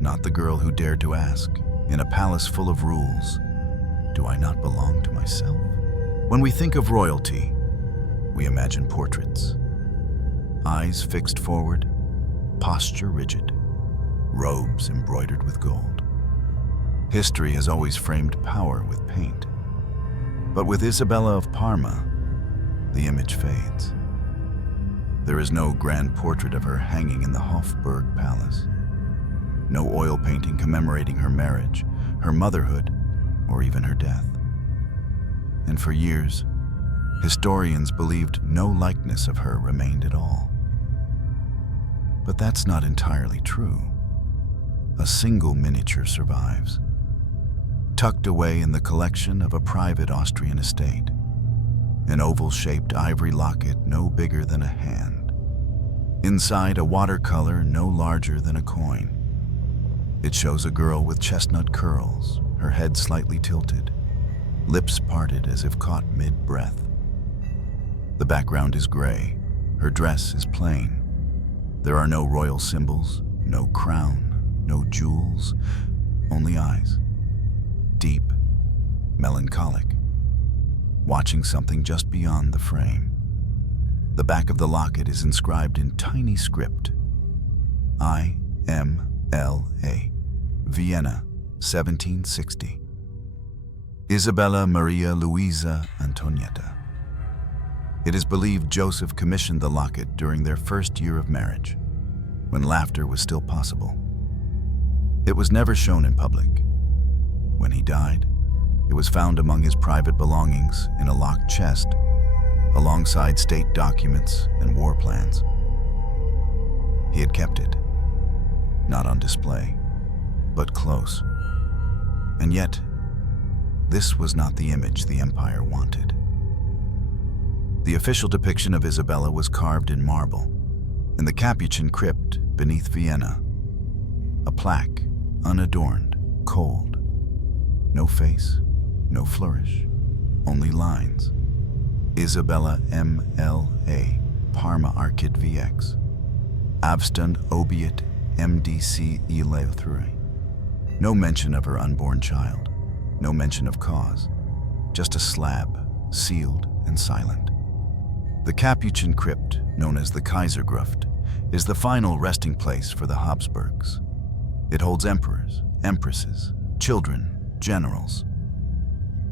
not the girl who dared to ask, in a palace full of rules, do I not belong to myself? When we think of royalty, we imagine portraits. Eyes fixed forward, posture rigid, robes embroidered with gold. History has always framed power with paint. But with Isabella of Parma, the image fades. There is no grand portrait of her hanging in the Hofburg Palace. No oil painting commemorating her marriage, her motherhood, or even her death. And for years, historians believed no likeness of her remained at all. But that's not entirely true. A single miniature survives, tucked away in the collection of a private Austrian estate. An oval-shaped ivory locket no bigger than a hand. Inside, a watercolor no larger than a coin. It shows a girl with chestnut curls, her head slightly tilted, lips parted as if caught mid-breath. The background is gray, her dress is plain. There are no royal symbols, no crown, no jewels, only eyes. Deep, melancholic, watching something just beyond the frame. The back of the locket is inscribed in tiny script. I.M.L.A. Vienna, 1760. Isabella Maria Luisa Antonietta. It is believed Joseph commissioned the locket during their first year of marriage, when laughter was still possible. It was never shown in public. When he died, it was found among his private belongings in a locked chest, alongside state documents and war plans. He had kept it, not on display, but close. And yet, this was not the image the empire wanted. The official depiction of Isabella was carved in marble, in the Capuchin crypt beneath Vienna. A plaque, unadorned, cold. No face, no flourish, only lines. Isabella M.L.A. Parma Archid VX. Avstund obiit MDC Eleuthrui. No mention of her unborn child, no mention of cause, just a slab, sealed and silent. The Capuchin crypt, known as the Kaisergruft, is the final resting place for the Habsburgs. It holds emperors, empresses, children, generals.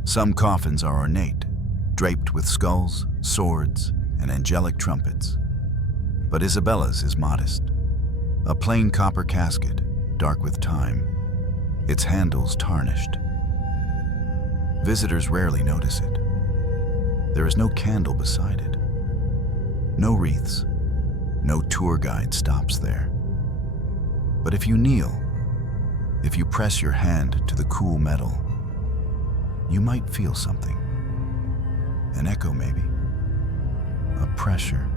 Some coffins are ornate, draped with skulls, swords, and angelic trumpets. But Isabella's is modest. A plain copper casket, dark with time, its handles tarnished. Visitors rarely notice it. There is no candle beside it. No wreaths. No tour guide stops there. But if you kneel, if you press your hand to the cool metal, you might feel something. An echo, maybe. A pressure.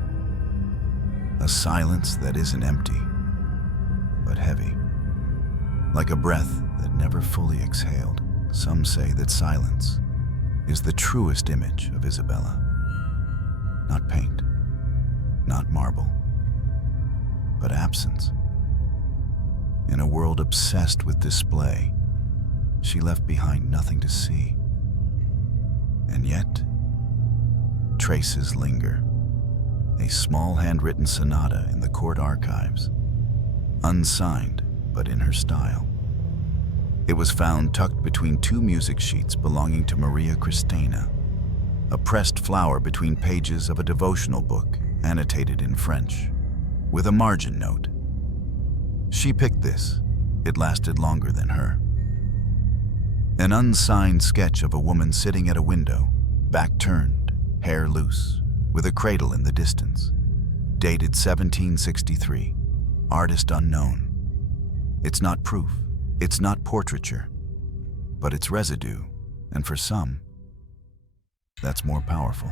A silence that isn't empty, but heavy. Like a breath that never fully exhaled. Some say that silence is the truest image of Isabella. Not paint, not marble, but absence. In a world obsessed with display, she left behind nothing to see. And yet, traces linger. A small handwritten sonata in the court archives, unsigned but in her style. It was found tucked between two music sheets belonging to Maria Christina, a pressed flower between pages of a devotional book annotated in French, with a margin note. She picked this. It lasted longer than her. An unsigned sketch of a woman sitting at a window, back turned, hair loose, with a cradle in the distance. Dated 1763. Artist unknown. It's not proof. It's not portraiture. But it's residue, and for some, that's more powerful.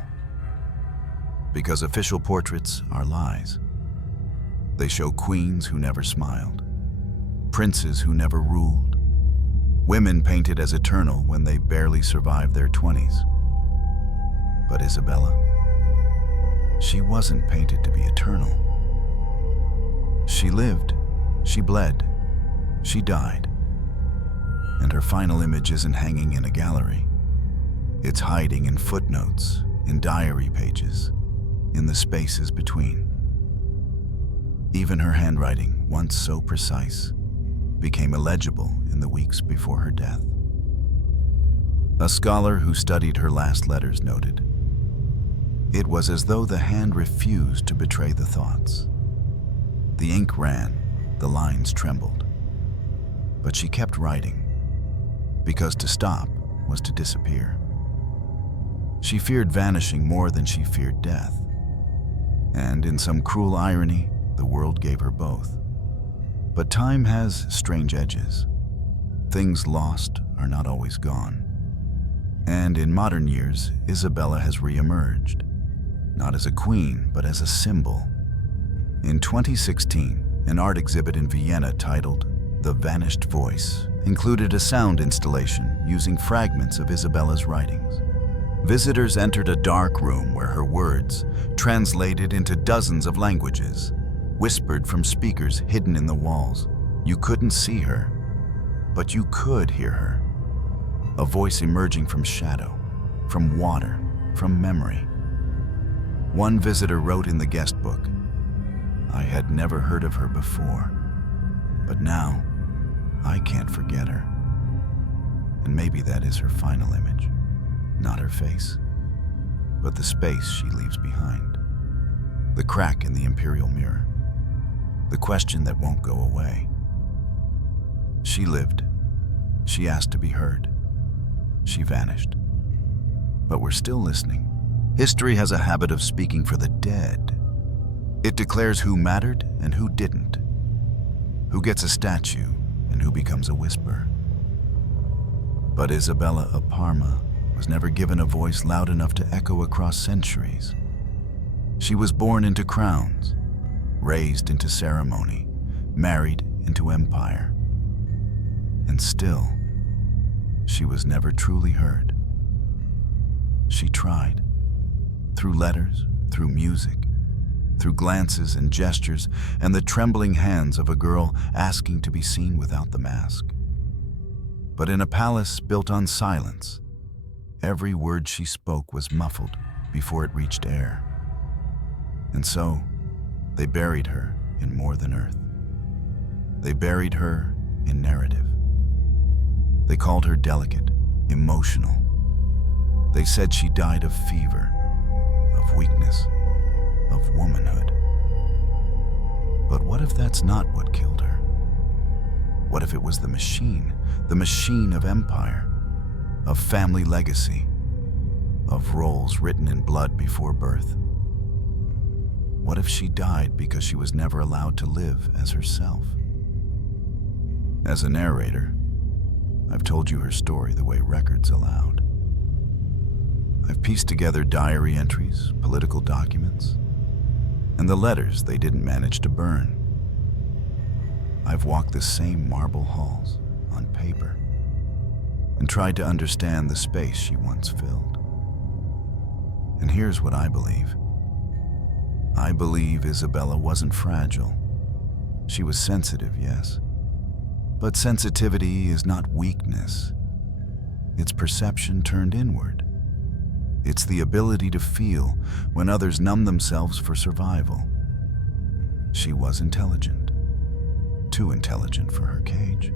Because official portraits are lies. They show queens who never smiled, princes who never ruled, women painted as eternal when they barely survived their 20s. But Isabella, she wasn't painted to be eternal. She lived, she bled, she died. And her final image isn't hanging in a gallery. It's hiding in footnotes, in diary pages, in the spaces between. Even her handwriting, once so precise, became illegible in the weeks before her death. A scholar who studied her last letters noted, "It was as though the hand refused to betray the thoughts. The ink ran, the lines trembled. But she kept writing, because to stop was to disappear. She feared vanishing more than she feared death. And in some cruel irony, the world gave her both. But time has strange edges. Things lost are not always gone. And in modern years, Isabella has re-emerged, not as a queen, but as a symbol. In 2016, an art exhibit in Vienna titled The Vanished Voice included a sound installation using fragments of Isabella's writings. Visitors entered a dark room where her words, translated into dozens of languages, whispered from speakers hidden in the walls. You couldn't see her, but you could hear her. A voice emerging from shadow, from water, from memory. One visitor wrote in the guest book, "I had never heard of her before, but now I can't forget her." And maybe that is her final image. Not her face, but the space she leaves behind. The crack in the imperial mirror. The question that won't go away. She lived. She asked to be heard. She vanished. But we're still listening. History has a habit of speaking for the dead. It declares who mattered and who didn't. Who gets a statue and who becomes a whisper. But Isabella of Parma was never given a voice loud enough to echo across centuries. She was born into crowns, raised into ceremony, married into empire. And still, she was never truly heard. She tried, through letters, through music, through glances and gestures, and the trembling hands of a girl asking to be seen without the mask. But in a palace built on silence, every word she spoke was muffled before it reached air. And so, they buried her in more than earth. They buried her in narrative. They called her delicate, emotional, They said she died of fever, of weakness, of womanhood. But what if that's not what killed her? What if it was the machine of empire, of family legacy, of roles written in blood before birth? What if she died because she was never allowed to live as herself? As a narrator, I've told you her story the way records allowed. I've pieced together diary entries, political documents, and the letters they didn't manage to burn. I've walked the same marble halls on paper and tried to understand the space she once filled. And here's what I believe. I believe Isabella wasn't fragile. She was sensitive, yes. But sensitivity is not weakness. It's perception turned inward. It's the ability to feel when others numb themselves for survival. She was intelligent, too intelligent for her cage.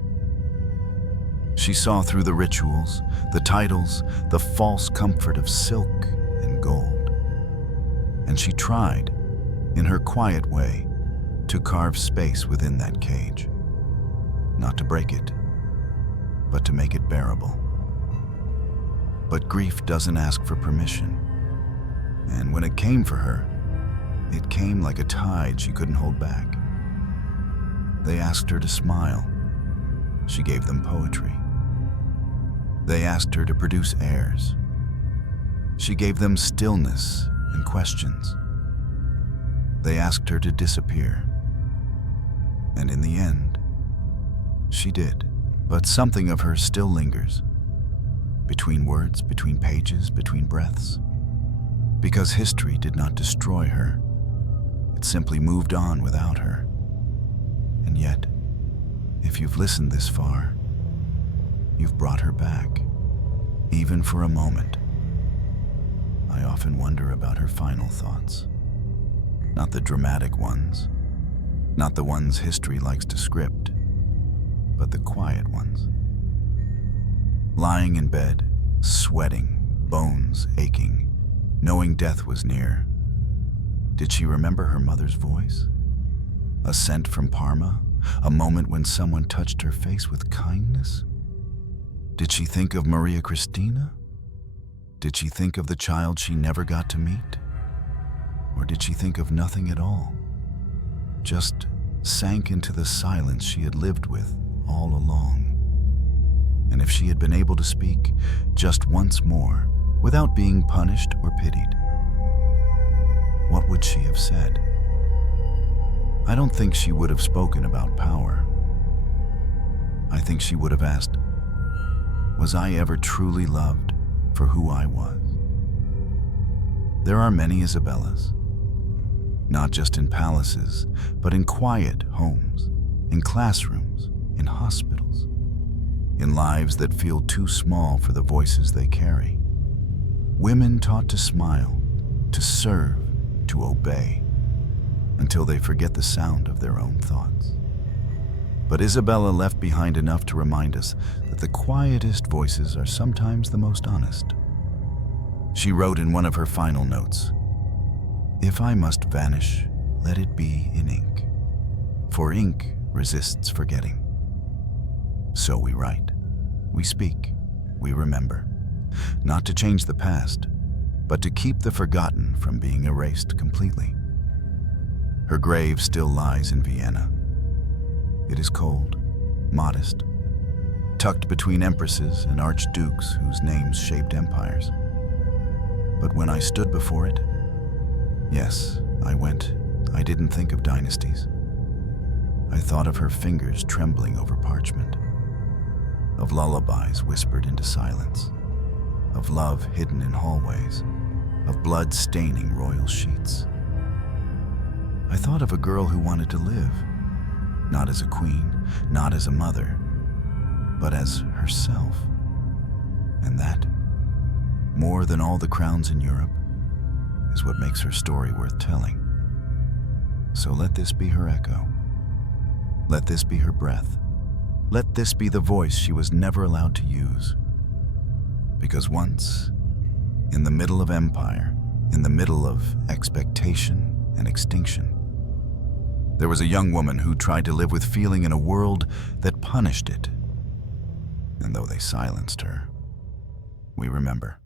She saw through the rituals, the titles, the false comfort of silk and gold. And she tried, in her quiet way, to carve space within that cage. Not to break it, but to make it bearable. But grief doesn't ask for permission. And when it came for her, it came like a tide she couldn't hold back. They asked her to smile. She gave them poetry. They asked her to produce airs. She gave them stillness and questions. They asked her to disappear. And in the end, she did. But something of her still lingers. Between words, between pages, between breaths. Because history did not destroy her. It simply moved on without her. And yet, if you've listened this far, you've brought her back, even for a moment. I often wonder about her final thoughts. Not the dramatic ones, not the ones history likes to script, but the quiet ones. Lying in bed, sweating, bones aching, knowing death was near. Did she remember her mother's voice? A scent from Parma? A moment when someone touched her face with kindness? Did she think of Maria Christina? Did she think of the child she never got to meet? Or did she think of nothing at all? Just sank into the silence she had lived with all along. And if she had been able to speak just once more, without being punished or pitied, what would she have said? I don't think she would have spoken about power. I think she would have asked, was I ever truly loved for who I was? There are many Isabellas, not just in palaces, but in quiet homes, in classrooms, in hospitals, in lives that feel too small for the voices they carry. Women taught to smile, to serve, to obey, until they forget the sound of their own thoughts. But Isabella left behind enough to remind us that the quietest voices are sometimes the most honest. She wrote in one of her final notes, "If I must vanish, let it be in ink, for ink resists forgetting." So we write, we speak, we remember, not to change the past, but to keep the forgotten from being erased completely. Her grave still lies in Vienna. It is cold, modest, tucked between empresses and archdukes whose names shaped empires. But when I stood before it, yes, I didn't think of dynasties. I thought of her fingers trembling over parchment, of lullabies whispered into silence, of love hidden in hallways, of blood staining royal sheets. I thought of a girl who wanted to live, not as a queen, not as a mother, but as herself. And that, more than all the crowns in Europe, is what makes her story worth telling. So let this be her echo. Let this be her breath. Let this be the voice she was never allowed to use. Because once, in the middle of empire, in the middle of expectation and extinction. There was a young woman who tried to live with feeling in a world that punished it. And though they silenced her, we remember.